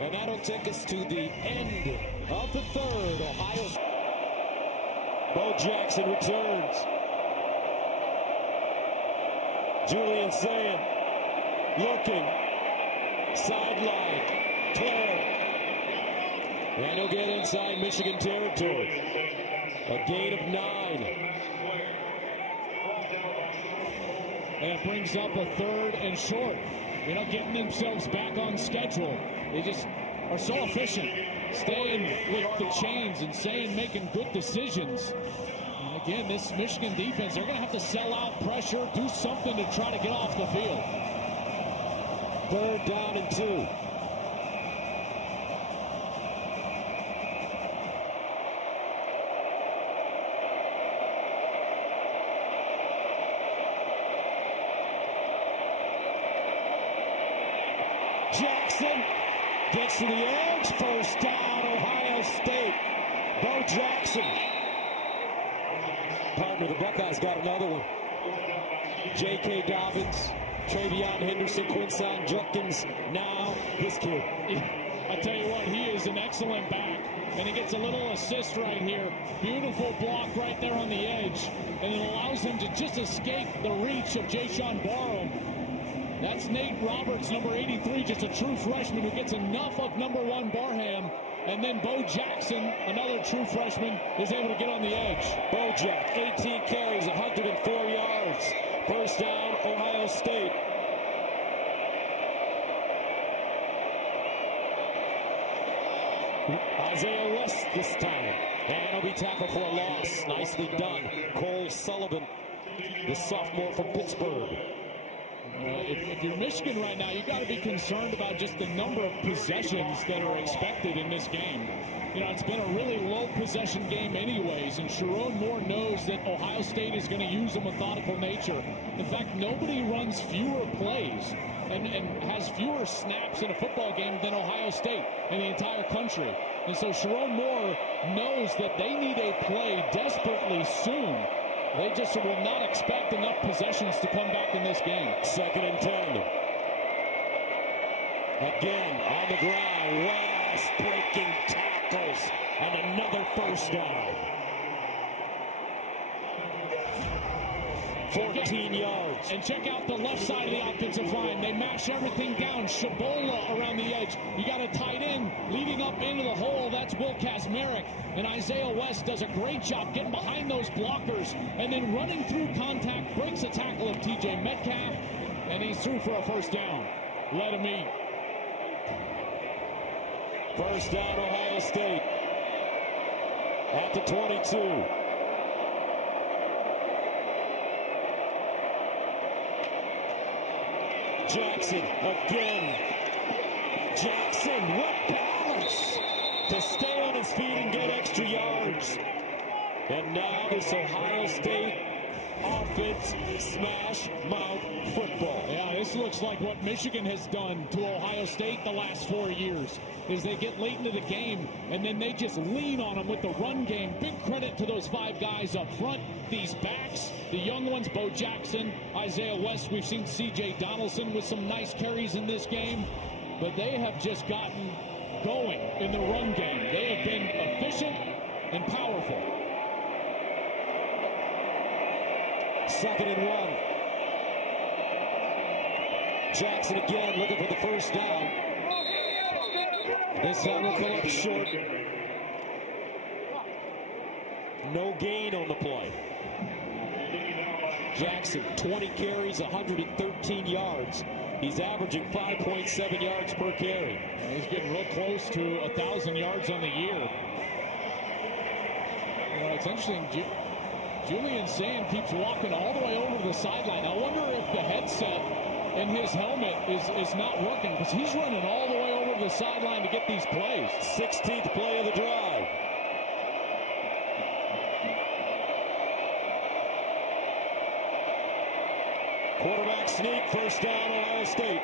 And that'll take us to the end of the 3rd. Ohio. Bo Jackson returns. Julian Sayin looking. Sideline. Claire. And he'll get inside Michigan territory. A gain of 9. And it brings up a 3rd and short. You know, getting themselves back on schedule. They just are so efficient, staying with the chains and making good decisions. And again, this Michigan defense, they're going to have to sell out pressure, do something to try to get off the field. 3rd down and 2. Jackson gets to the edge. First down, Ohio State. Bo Jackson. Partner, the Buckeyes got another one. J.K. Dobbins, Travion Henderson, Quinson Judkins. Now this kid. I tell you what, he is an excellent back. And he gets a little assist right here. Beautiful block right there on the edge. And it allows him to just escape the reach of Jayshon Barham. That's Nate Roberts, number 83, just a true freshman who gets enough of number 1 Barham. And then Bo Jackson, another true freshman, is able to get on the edge. Bo Jack, 18 carries, 104 yards. First down, Ohio State. Isaiah West this time. And he'll be tackled for a loss. Nicely done. Cole Sullivan, the sophomore from Pittsburgh. If you're Michigan right now, you've got to be concerned about just the number of possessions that are expected in this game. You know, it's been a really low possession game anyways, and Sharon Moore knows that Ohio State is going to use a methodical nature. In fact, nobody runs fewer plays and has fewer snaps in a football game than Ohio State in the entire country. And so Sharon Moore knows that they need a play desperately soon. They just will not expect enough possessions to come back in this game. 2nd and 10. Again, on the ground, West breaking tackles, and another first down. 14 yards. And check out the left side of the offensive line. They mash everything down. Shabola around the edge. You got a tight end leading up into the hole. That's Will Kazmarek. And Isaiah West does a great job getting behind those blockers and then running through contact, breaks a tackle of T.J. Metcalf, and he's through for a first down. Let him eat. First down, Ohio State at the 22. Jackson again. Jackson, what balance to stay on his feet and get extra yards. And now this Ohio State offense smash mouth football. Yeah, this looks like what Michigan has done to Ohio State the last 4 years. Is they get late into the game and then they just lean on them with the run game. Big credit to those 5 guys up front. These backs, the young ones, Bo Jackson, Isaiah West. We've seen C.J. Donaldson with some nice carries in this game. But they have just gotten going in the run game. They have been efficient and powerful. 2nd and 1. Jackson again looking for the first down. This time will come up short. No gain on the play. Jackson, 20 carries, 113 yards. He's averaging 5.7 yards per carry. He's getting real close to 1,000 yards on the year. You know, it's interesting. Julian Sand keeps walking all the way over to the sideline. I wonder if the headset in his helmet is not working because he's running all the way over to the sideline to get these plays. 16th play of the drive. Quarterback sneak, first down, Ohio State.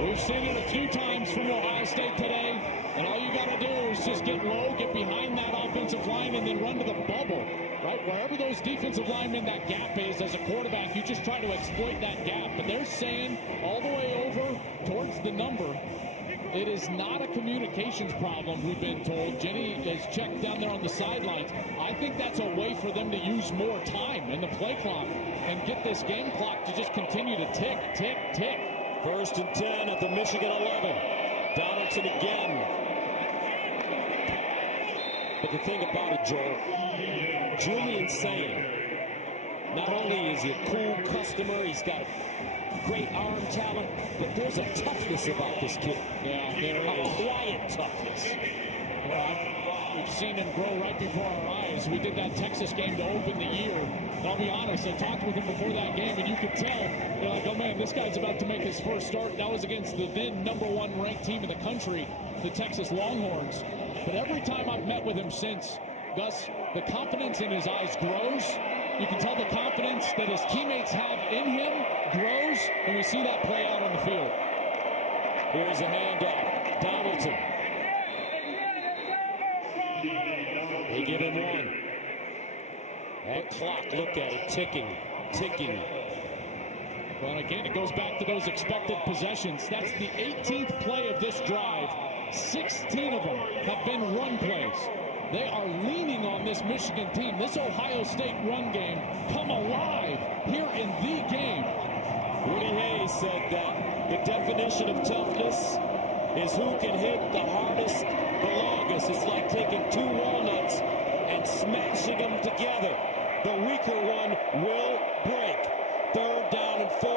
We've seen it a few times from Ohio State today, and all you got to do is just get low, get behind that offensive line, and then run to the bubble, right? Wherever those defensive linemen, that gap is, as a quarterback, you just try to exploit that gap. But they're saying all the way over towards the number. It is not a communications problem, we've been told. Jenny has checked down there on the sidelines. I think that's a way for them to use more time in the play clock and get this game clock to just continue to tick, tick, tick. 1st and 10 at the Michigan 11. Donaldson again. But the thing about it, Joel, Julian Sand, not only is he a cool customer, he's got great arm talent, but there's a toughness about this kid. Yeah, there is. A quiet toughness. We've seen him grow right before our eyes. We did that Texas game to open the year. And I'll be honest, I talked with him before that game, and you could tell, you're like, oh man, this guy's about to make his first start. That was against the then #1 ranked team in the country, the Texas Longhorns. But every time I've met with him since, Gus, the confidence in his eyes grows. You can tell the confidence that his teammates have in him grows, and we see that play out on the field. Here's a handoff. Donaldson. They give him one. That clock, look at it, ticking. Well, again, it goes back to those expected possessions. That's the 18th play of this drive. 16 of them have been run plays. They are leaning on this Michigan team, this Ohio State run game, come alive here in the game. Woody Hayes said that the definition of toughness is who can hit the hardest, the longest. It's like taking two walnuts and smashing them together. The weaker one will break. 3rd down and 4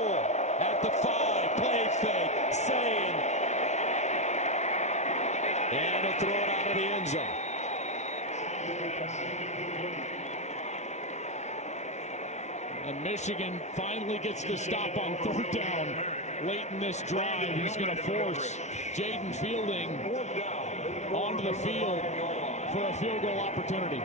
at the 5. Play fake. Saying. And he'll throw it out of the end zone. And Michigan finally gets the stop on 3rd down late in this drive. He's going to force Jaden Fielding onto the field for a field goal opportunity.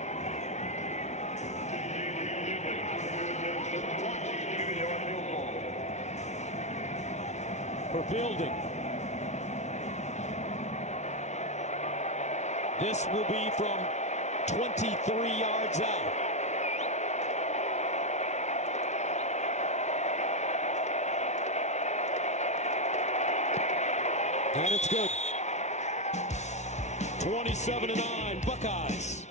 For Fielding. This will be from 23 yards out. And it's good. 27-9 Buckeyes.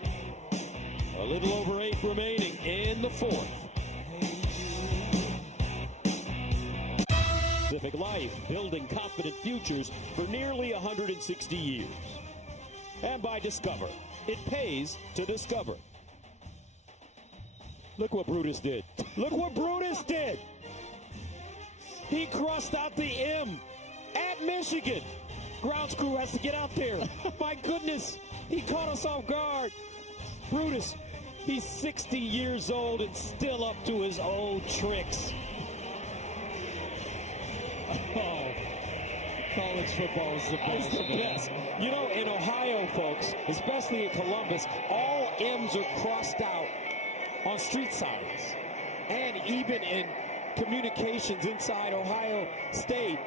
A little over 8 remaining in the 4th. Pacific Life, building confident futures for nearly 160 years. And by Discover, it pays to discover. Look what Brutus did. Look what Brutus did. He crossed out the M at Michigan. Grounds crew has to get out there. My goodness, he caught us off guard. Brutus, he's 60 years old and still up to his old tricks. Oh, college football is the best. It's the best. You know, in Ohio, folks, especially in Columbus, all M's are crossed out on street signs. And even in communications inside Ohio State,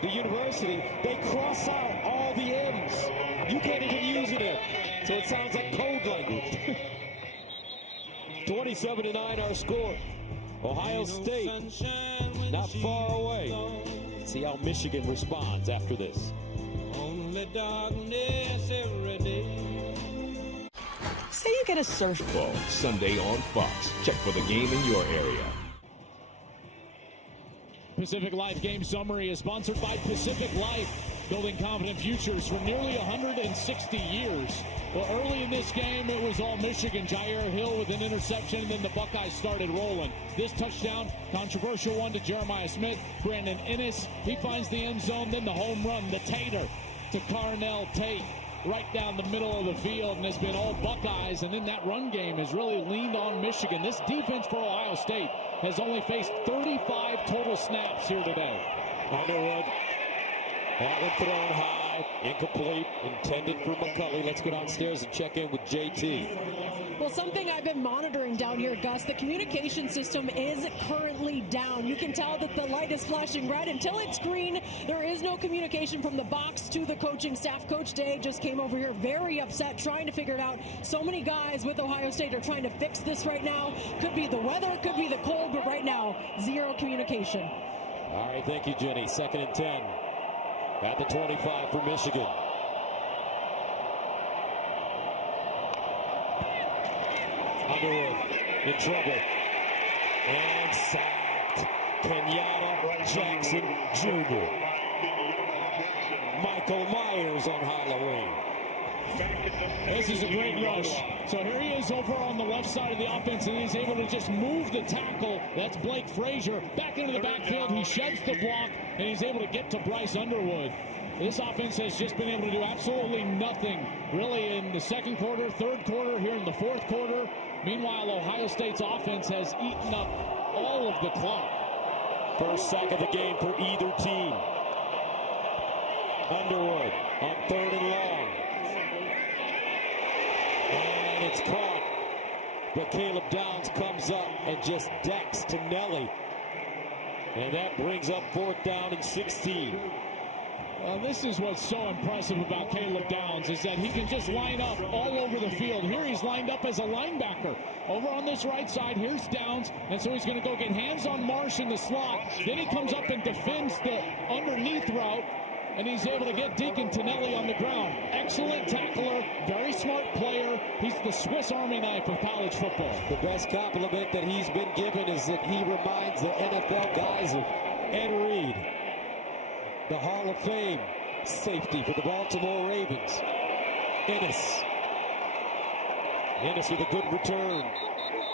the university, they cross out all the M's. You can't even use it in. So it sounds like code language. 27-9 our score. Ohio State not far away. Let's see how Michigan responds after this. Only darkness every day. Say you get a surfball Sunday on Fox. Check for the game in your area. Pacific Life Game Summary is sponsored by Pacific Life, building confident futures for nearly 160 years. Well, early in this game, it was all Michigan. Jair Hill with an interception, and then the Buckeyes started rolling. This touchdown, controversial one to Jeremiah Smith. Brandon Ennis, he finds the end zone. Then the home run, the tater to Carnell Tate, right down the middle of the field, and it's been all Buckeyes. And then that run game has really leaned on Michigan. This defense for Ohio State has only faced 35 total snaps here today. Underwood. That one thrown high, incomplete, intended for McCulley. Let's go downstairs and check in with JT. Well, something I've been monitoring down here, Gus, the communication system is currently down. You can tell that the light is flashing red. Until it's green, there is no communication from the box to the coaching staff. Coach Day just came over here very upset, trying to figure it out. So many guys with Ohio State are trying to fix this right now. Could be the weather, could be the cold, but right now, zero communication. All right, thank you, Jenny. 2nd and 10. At the 25 for Michigan. Underwood in trouble. And sacked. Kenyatta Jackson Jr. Michael Myers on Halloween. This is a great rush. So here he is over on the left side of the offense, and he's able to just move the tackle. That's Blake Frazier. Back into the backfield. He sheds the block, and he's able to get to Bryce Underwood. This offense has just been able to do absolutely nothing, really, in the second quarter, third quarter, here in the fourth quarter. Meanwhile, Ohio State's offense has eaten up all of the clock. First sack of the game for either team. Underwood on 3rd and long. It's caught. But Caleb Downs comes up and just decks to Nelly. And that brings up 4th down and 16. Well, this is what's so impressive about Caleb Downs is that he can just line up all over the field. Here he's lined up as a linebacker. Over on this right side, here's Downs, and so he's going to go get hands on Marsh in the slot. Then he comes up and defends the underneath route, and he's able to get Deacon Tonelli on the ground. Excellent tackler, very smart player. He's the Swiss Army knife of college football. The best compliment that he's been given is that he reminds the NFL guys of Ed Reed, the Hall of Fame safety for the Baltimore Ravens. Ennis with a good return.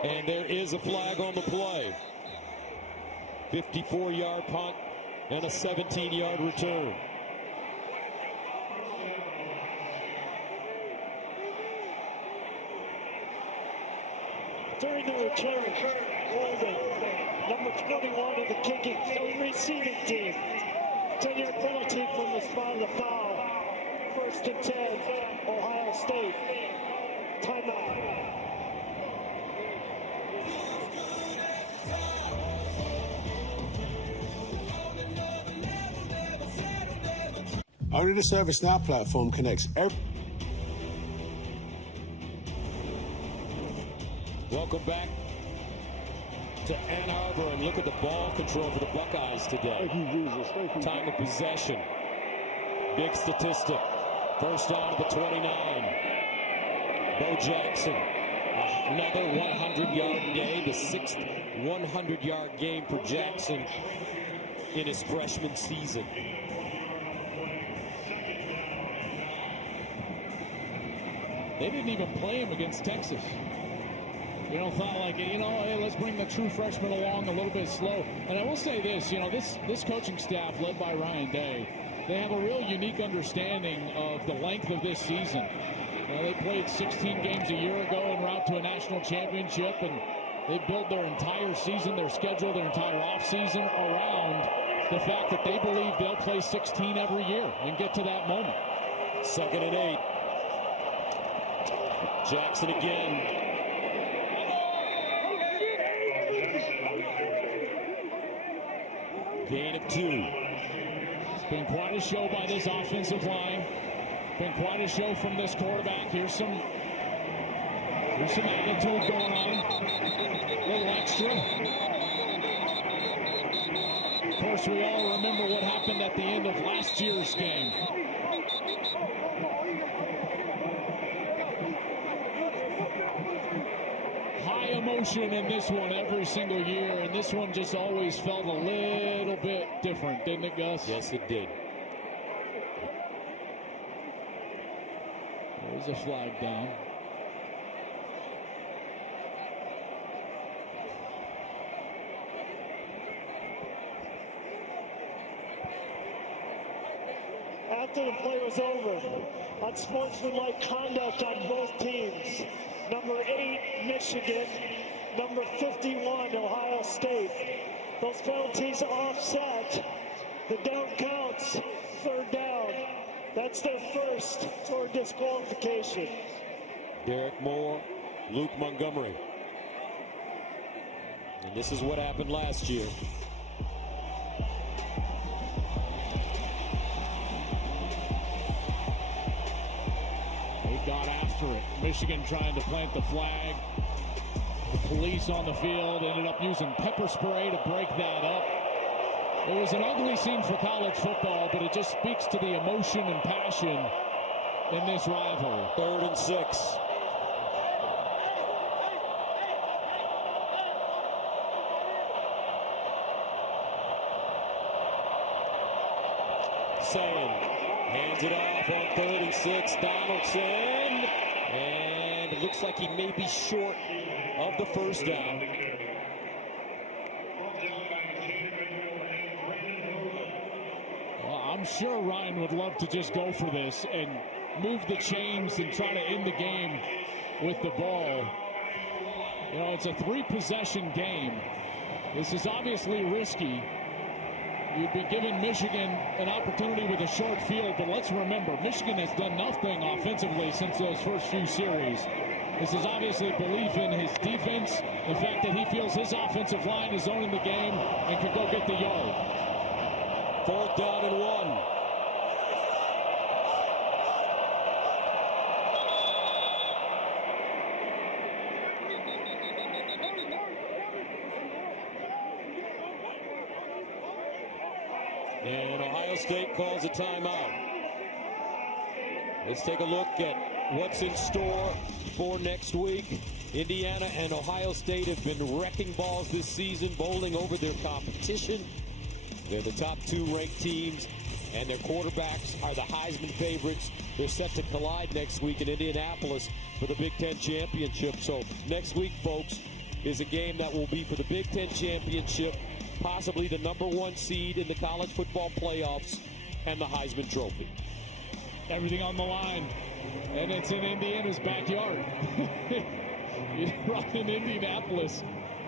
And there is a flag on the play. 54-yard punt and a 17-yard return. During the return, Golden, number 21 of the kicking, receiving team. 10-yard penalty from the spot of the foul. 1st and 10, Ohio State. Timeout. Only the ServiceNow platform connects every... Welcome back to Ann Arbor, and look at the ball control for the Buckeyes today. Thank you, Jesus. Thank you. Time of possession. Big statistic. 1st down to the 29. Bo Jackson. Another 100-yard game. The 6th 100-yard game for Jackson in his freshman season. They didn't even play him against Texas. Thought like, hey, let's bring the true freshman along a little bit slow. And I will say this, this coaching staff led by Ryan Day, they have a real unique understanding of the length of this season. They played 16 games a year ago en route to a national championship, and they built their entire season, their schedule, their entire offseason around the fact that they believe they'll play 16 every year and get to that moment. 2nd and 8. Jackson again. Gain of 2. It's been quite a show by this offensive line. Been quite a show from this quarterback. Here's some attitude going on. A little extra. Of course, we all remember what happened at the end of last year's game. High emotion in this one every single year, and this one just always felt a little bit different, didn't it, Gus? Yes, it did. There's a flag down. After the play was over, unsportsmanlike conduct on both teams. Number 8, Michigan. Number 51, Ohio State. Those penalties offset. The down counts. 3rd down. That's their first for disqualification. Derek Moore, Luke Montgomery. And this is what happened last year. They got after it. Michigan trying to plant the flag. The police on the field ended up using pepper spray to break that up. It was an ugly scene for college football, but it just speaks to the emotion and passion in this rivalry. 3rd and 6. Sand hands it off on 3rd and 6. Donaldson. And it looks like he may be short of the 1st down. I'm sure Ryan would love to just go for this and move the chains and try to end the game with the ball. It's a 3-possession game. This is obviously risky. You'd be giving Michigan an opportunity with a short field, but let's remember, Michigan has done nothing offensively since those first few series. This is obviously belief in his defense, the fact that he feels his offensive line is owning the game and can go get the yard. 4th down and 1. And Ohio State calls a timeout. Let's take a look at what's in store for next week. Indiana and Ohio State have been wrecking balls this season, bowling over their competition. They're the top 2 ranked teams, and their quarterbacks are the Heisman favorites. They're set to collide next week in Indianapolis for the Big Ten Championship. So next week, folks, is a game that will be for the Big Ten Championship, possibly the #1 seed in the college football playoffs, and the Heisman Trophy. Everything on the line, and it's in Indiana's backyard. It's right in Indianapolis,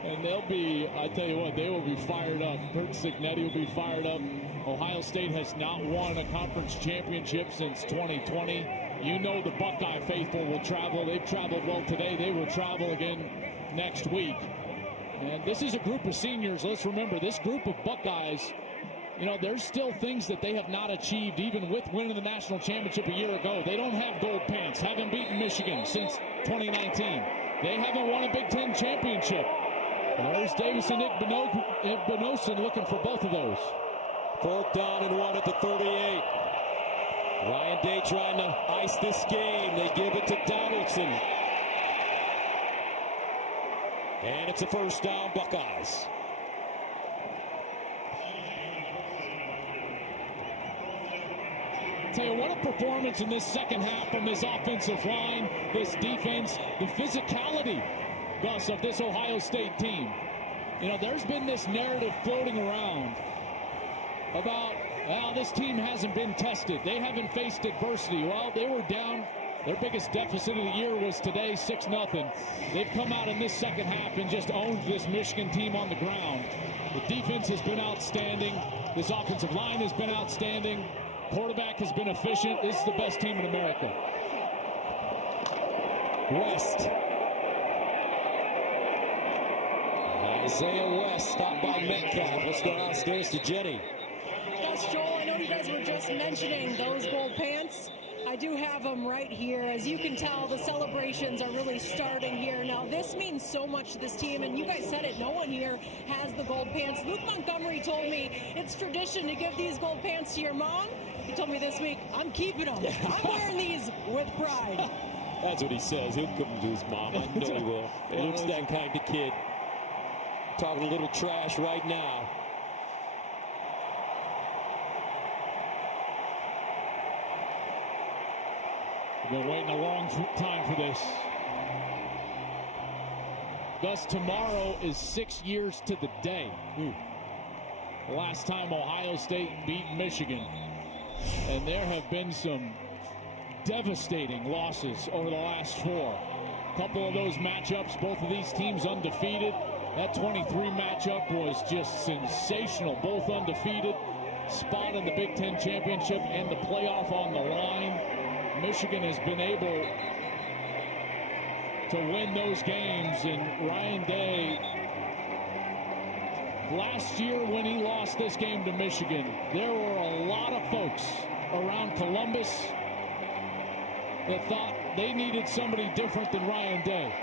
and they'll be, I tell you what, they will be fired up. Kurt Signetti will be fired up. Ohio State has not won a conference championship since 2020. You know the Buckeye faithful will travel. They've traveled well today. They will travel again next week. And this is a group of seniors. Let's remember, this group of Buckeyes, you know, there's still things that they have not achieved, even with winning the national championship a year ago. They don't have gold pants, haven't beaten Michigan since 2019. They haven't won a Big Ten championship. There's Davis and Nick Benosin looking for both of those. 4th down and 1 at the 38. Ryan Day trying to ice this game. They give it to Donaldson. And it's a 1st down, Buckeyes. Tell you what, a performance in this second half from this offensive line, this defense, the physicality, Gus, of this Ohio State team. You know, there's been this narrative floating around about, well, this team hasn't been tested. They haven't faced adversity. Well, they were down. Their biggest deficit of the year was today, 6-0. They've come out in this second half and just owned this Michigan team on the ground. The defense has been outstanding. This offensive line has been outstanding. Quarterback has been efficient. This is the best team in America. West. Isaiah West stopped by Metcalf. Let's go downstairs to Jenny. Gus, Joel, I know you guys were just mentioning those gold pants. I do have them right here. As you can tell, the celebrations are really starting here. Now, this means so much to this team, and you guys said it, no one here has the gold pants. Luke Montgomery told me it's tradition to give these gold pants to your mom. He told me this week, I'm keeping them. I'm wearing these with pride. That's what he says. He'll give them to his mom. I know he will. Luke's that kind of kid. Talking a little trash right now. We've been waiting a long time for this. Thus, tomorrow is 6 years to the day. The last time Ohio State beat Michigan. And there have been some devastating losses over the last 4. A couple of those matchups, both of these teams undefeated. That 23 matchup was just sensational. Both undefeated. Spot in the Big Ten Championship and the playoff on the line. Michigan has been able to win those games, and Ryan Day, last year when he lost this game to Michigan, there were a lot of folks around Columbus that thought they needed somebody different than Ryan Day.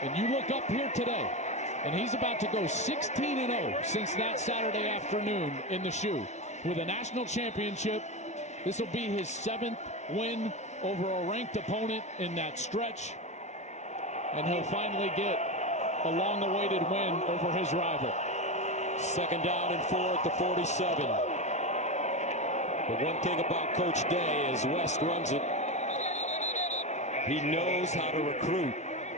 And you look up here today, and he's about to go 16-0 since that Saturday afternoon in the shoe with a national championship. This will be his 7th win over a ranked opponent in that stretch, and he'll finally get a long-awaited win over his rival. 2nd down and 4 at the 47. The one thing about Coach Day is West runs it. He knows how to recruit,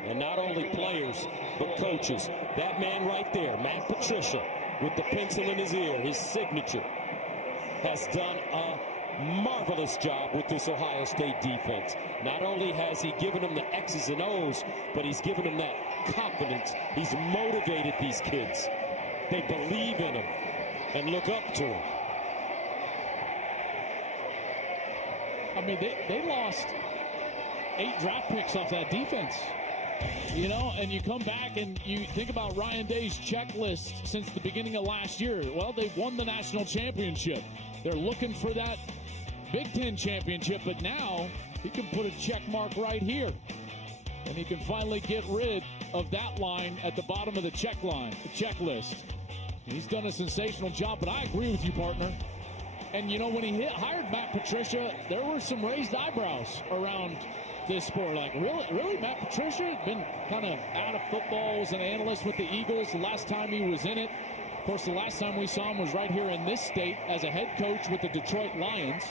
and not only players, but coaches. That man right there, Matt Patricia, with the pencil in his ear, his signature, has done a marvelous job with this Ohio State defense. Not only has he given them the X's and O's, but he's given them that confidence. He's motivated these kids. They believe in him and look up to him. I mean, they lost 8 draft picks off that defense. You know, and you come back and you think about Ryan Day's checklist since the beginning of last year. Well, they've won the national championship. They're looking for that Big Ten championship, but now he can put a check mark right here. And he can finally get rid of that line at the bottom of the checklist. He's done a sensational job, but I agree with you, partner. And, you know, when he hired Matt Patricia, there were some raised eyebrows around this sport. Like, really, Matt Patricia had been kind of out of football, was an analyst with the Eagles the last time he was in it. Of course, the last time we saw him was right here in this state as a head coach with the Detroit Lions.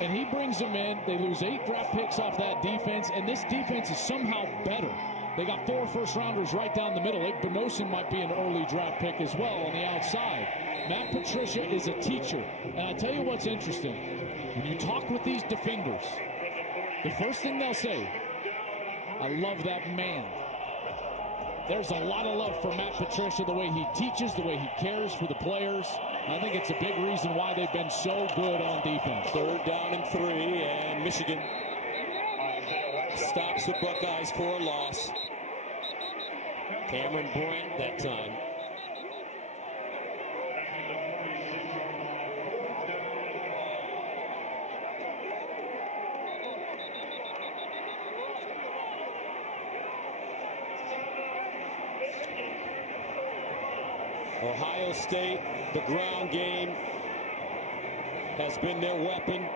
And he brings them in. They lose 8 draft picks off that defense, and this defense is somehow better. They got 4 first-rounders right down the middle. Benosin might be an early draft pick as well on the outside. Matt Patricia is a teacher. And I tell you what's interesting. When you talk with these defenders, the first thing they'll say, I love that man. There's a lot of love for Matt Patricia, the way he teaches, the way he cares for the players. I think it's a big reason why they've been so good on defense. 3rd down and 3, and Michigan stops the Buckeyes for a loss. Cameron Brent that time. Ohio State, the ground game has been their weapon.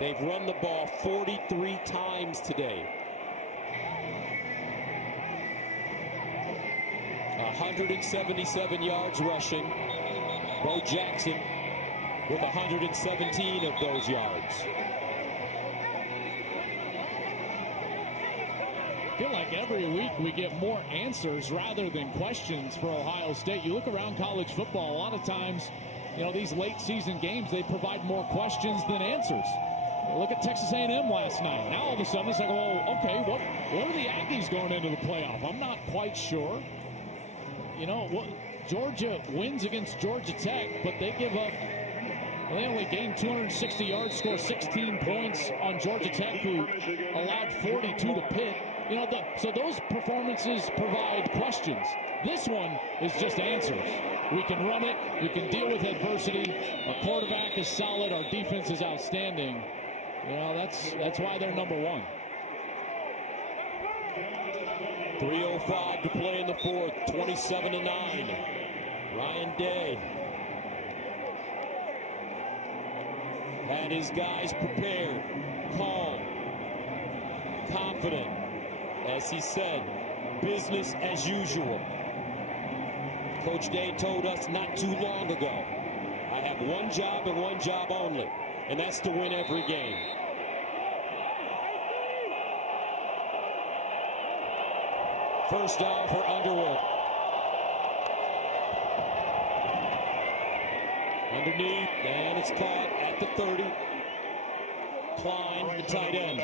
They've run the ball 43 times today. 177 yards rushing. Bo Jackson with 117 of those yards. I feel like every week we get more answers rather than questions for Ohio State. You look around college football, a lot of times, you know, these late season games, they provide more questions than answers. Look at Texas A&M last night. Now all of a sudden it's like, well, okay, what are the Aggies going into the playoff? I'm not quite sure. You know, Georgia wins against Georgia Tech, but they give up. They only gained 260 yards, scored 16 points on Georgia Tech, who allowed 42 to Pitt. You know, so those performances provide questions. This one is just answers. We can run it. We can deal with adversity. Our quarterback is solid. Our defense is outstanding. You know, that's why they're number 1. 3:05 to play in the 4th. 27-9. Ryan Day had his guys prepared, calm, confident. As he said, business as usual. Coach Day told us not too long ago, I have one job and one job only, and that's to win every game. First down for Underwood. Underneath, and it's caught at the 30. Klein, the tight end.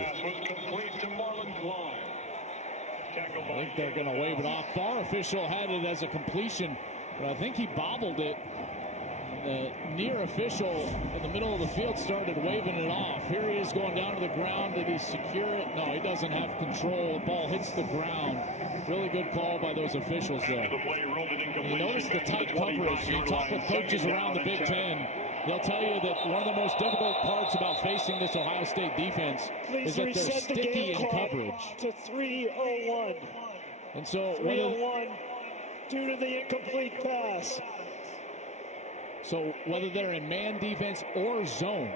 I think they're going to wave it off. VAR official had it as a completion, but I think he bobbled it. The near official in the middle of the field started waving it off. Here he is going down to the ground. Did he secure it? No, he doesn't have control. The ball hits the ground. Really good call by those officials there. You notice the tight coverage. You talk with coaches around the Big Ten. They'll tell you that one of the most difficult parts about facing this Ohio State defense is that they're sticky in coverage. To 3:01. And so 3:01 due to the incomplete pass. So whether they're in man defense or zone,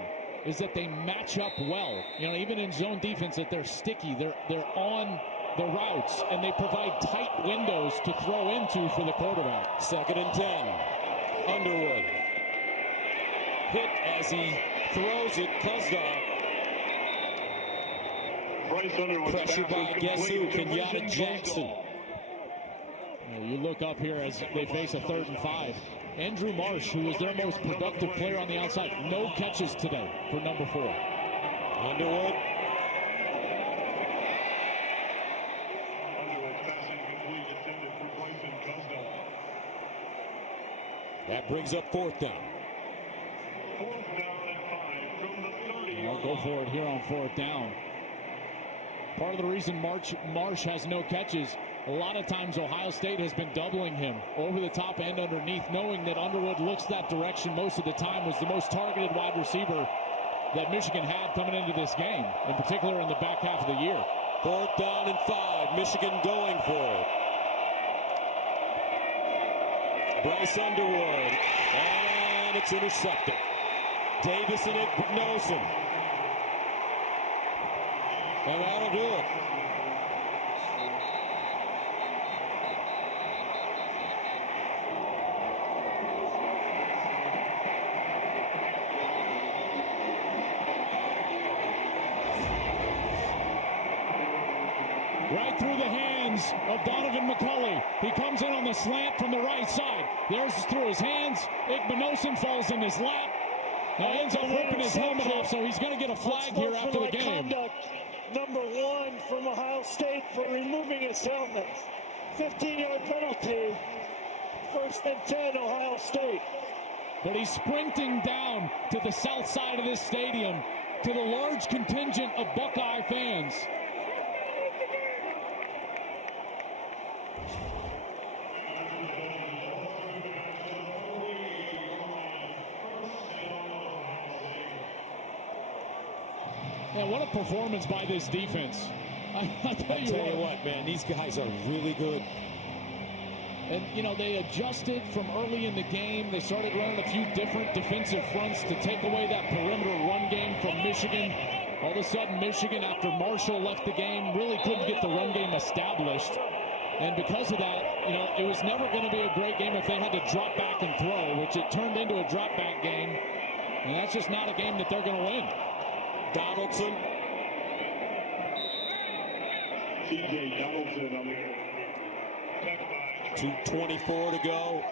is that they match up well. You know, even in zone defense, that they're sticky. They're on the routes, and they provide tight windows to throw into for the quarterback. 2nd and 10. Underwood. Hit as he throws it. Kuzdar. Pressure by guess who? Kenyatta Jackson. You look up here as they face a 3rd and 5. Andrew Marsh, who was their most productive player on the outside, no catches today for number 4. Underwood. That brings up 4th down. I'll go for it here on 4th down. Part of the reason Marsh has no catches, a lot of times Ohio State has been doubling him over the top and underneath, knowing that Underwood looks that direction most of the time, was the most targeted wide receiver that Michigan had coming into this game, in particular in the back half of the year. 4th down and 5. Michigan going for it. Bryce Underwood. And it's intercepted. Davis and Ignosin. And that'll do it. Right through the hands of Donovan McCulley. He comes in on the slant from the right side. There's through his hands. Ignosin falls in his lap. Now ends up ripping his helmet off, so he's going to get a flag here after the game. Number 1 from Ohio State for removing his helmet. 15-yard penalty. 1st and 10, Ohio State. But he's sprinting down to the south side of this stadium to the large contingent of Buckeye fans. Man, what a performance by this defense. I'll tell you what, man, these guys are really good. And, you know, they adjusted from early in the game. They started running a few different defensive fronts to take away that perimeter run game from Michigan. All of a sudden, Michigan, after Marshall left the game, really couldn't get the run game established. And because of that, you know, it was never going to be a great game if they had to drop back and throw, which it turned into a drop back game. And that's just not a game that they're going to win. Donaldson. TJ Donaldson on the 2:24 to go.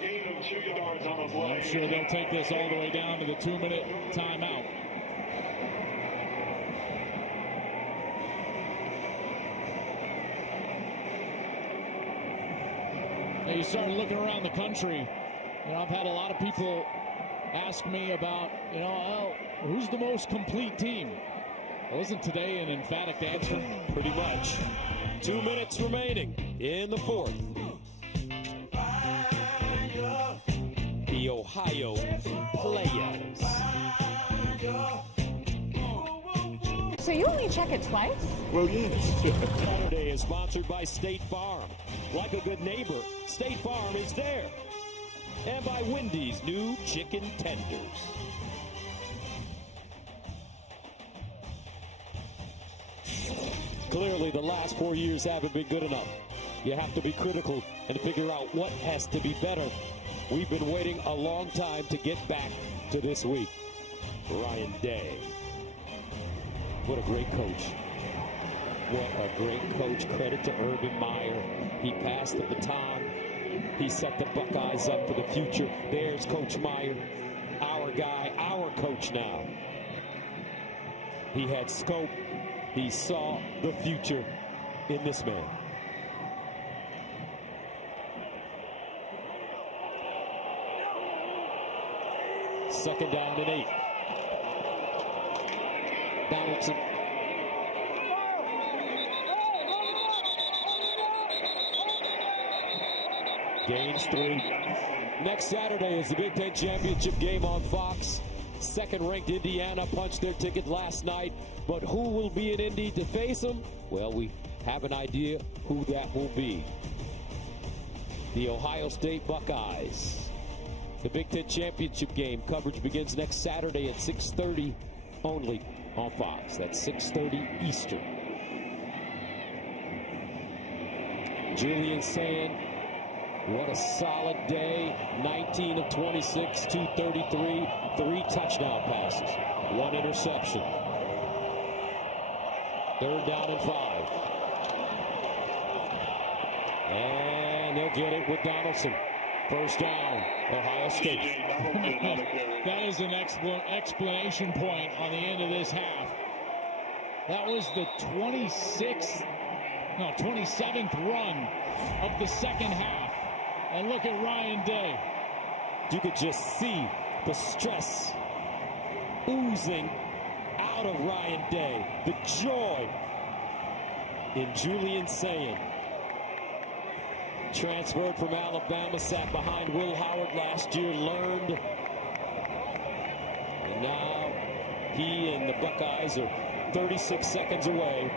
gain of 2 yards on the play. I'm sure they'll take this all the way down to the 2-minute timeout. Now you start looking around the country. You know, I've had a lot of people ask me about, you know, who's the most complete team? Well, isn't today an emphatic answer? Pretty much. 2 minutes remaining in the 4th. The Ohio Players. So you only check it twice? Well, yes. Saturday is sponsored by State Farm. Like a good neighbor, State Farm is there. And by Wendy's new chicken tenders. Clearly, the last 4 years haven't been good enough. You have to be critical and figure out what has to be better. We've been waiting a long time to get back to this week. Ryan Day. What a great coach. What a great coach. Credit to Urban Meyer. He passed the baton. He set the Buckeyes up for the future. There's Coach Meyer, our guy, our coach now. He had scope. He saw the future in this man. Second down and 8. Donaldson. Gains 3. Next Saturday is the Big Ten Championship game on Fox. Second-ranked Indiana punched their ticket last night. But who will be in Indy to face them? Well, we have an idea who that will be. The Ohio State Buckeyes. The Big Ten Championship game coverage begins next Saturday at 6:30 only on Fox. That's 6:30 Eastern. Julian saying, what a solid day. 19 of 26, 233, 3 touchdown passes, 1 interception. Third down and 5. And they'll get it with Donaldson. First down, Ohio State. That is an explanation point on the end of this half. That was the 27th run of the second half. And look at Ryan Day. You could just see the stress oozing out of Ryan Day. The joy in Julian Sayin. Transferred from Alabama, sat behind Will Howard last year, learned. And now he and the Buckeyes are 36 seconds away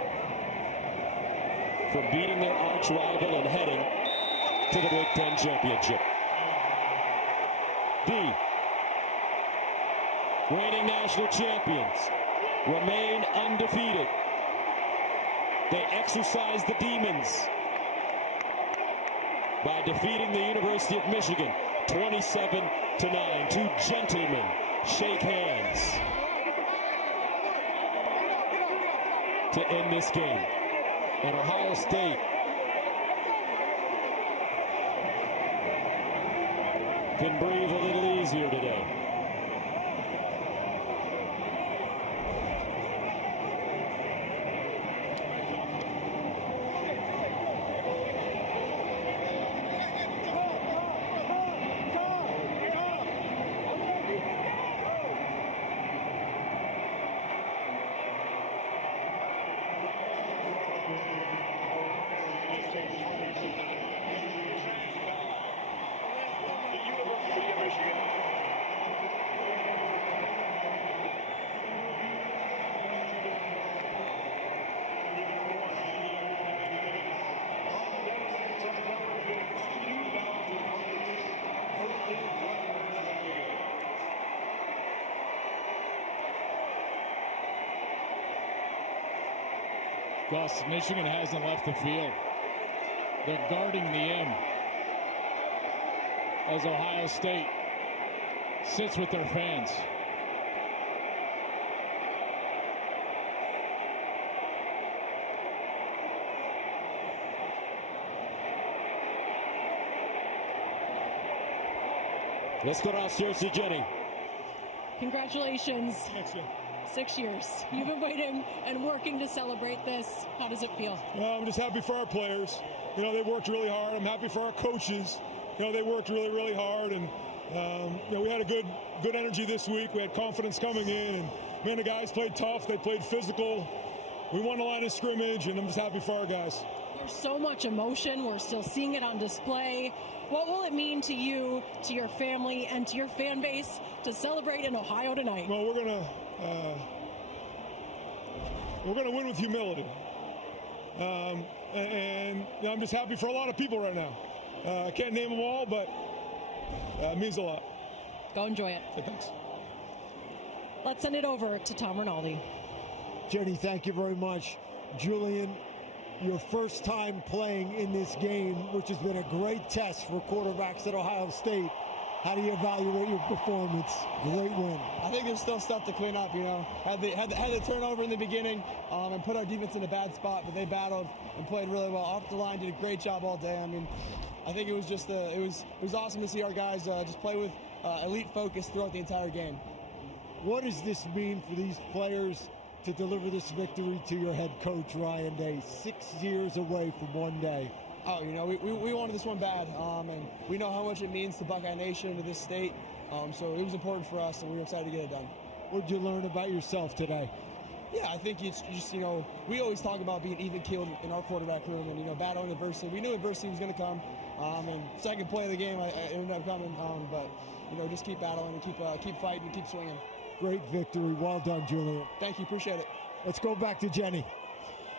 from beating their arch rival and heading to the Big Ten Championship. The reigning national champions remain undefeated. They exercise the demons by defeating the University of Michigan 27-9. Two gentlemen shake hands to end this game. And Ohio State can breathe a little easier today. Gus, Michigan hasn't left the field. They're guarding the M as Ohio State sits with their fans. Let's go downstairs to Jenny. Congratulations. 6 years. You've been waiting and working to celebrate this. How does it feel? Well, I'm just happy for our players. You know, they worked really hard. I'm happy for our coaches. You know, they worked really, really hard. And, you know, we had a good energy this week. We had confidence coming in. And, man, the guys played tough. They played physical. We won the line of scrimmage, and I'm just happy for our guys. There's so much emotion. We're still seeing it on display. What will it mean to you, to your family, and to your fan base to celebrate in Ohio tonight? Well, we're gonna win with humility, and you know, I'm just happy for a lot of people right now. I can't name them all, but it means a lot. Go enjoy it. Thanks. Let's send it over to Tom Rinaldi. Jenny, thank you very much. Julian, your first time playing in this game, which has been a great test for quarterbacks at Ohio State. How do you evaluate your performance? Great win. I think there's still stuff to clean up, you know. Had the turnover in the beginning and put our defense in a bad spot, but they battled and played really well. Off the line, did a great job all day. I mean, I think it was just it was awesome to see our guys just play with elite focus throughout the entire game. What does this mean for these players to deliver this victory to your head coach, Ryan Day, 6 years away from one day? Oh, you know, we wanted this one bad, and we know how much it means to Buckeye Nation, to this state, so it was important for us, and we were excited to get it done. What did you learn about yourself today? Yeah, I think it's just, you know, we always talk about being even-keeled in our quarterback room and, you know, battling adversity. We knew adversity was going to come, and second play of the game, I ended up coming, but, you know, just keep battling and keep fighting and keep swinging. Great victory. Well done, Julian. Thank you. Appreciate it. Let's go back to Jenny.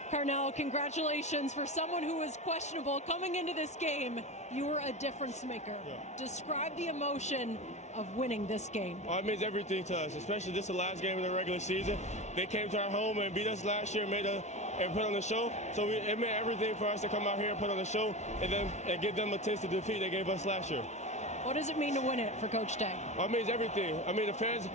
Parnell, congratulations. For someone who was questionable coming into this game, you were a difference maker. Yeah. Describe the emotion of winning this game. Oh, it means everything to us, especially this is the last game of the regular season. They came to our home and beat us last year and put on the show. So it meant everything for us to come out here and put on the show and give them a taste of defeat they gave us last year. What does it mean to win it for Coach Day? It means everything. I mean, the fans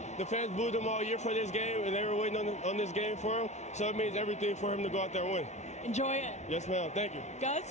booed him all year for this game, and they were waiting on this game for him. So it means everything for him to go out there and win. Enjoy it. Yes, ma'am. Thank you. Gus?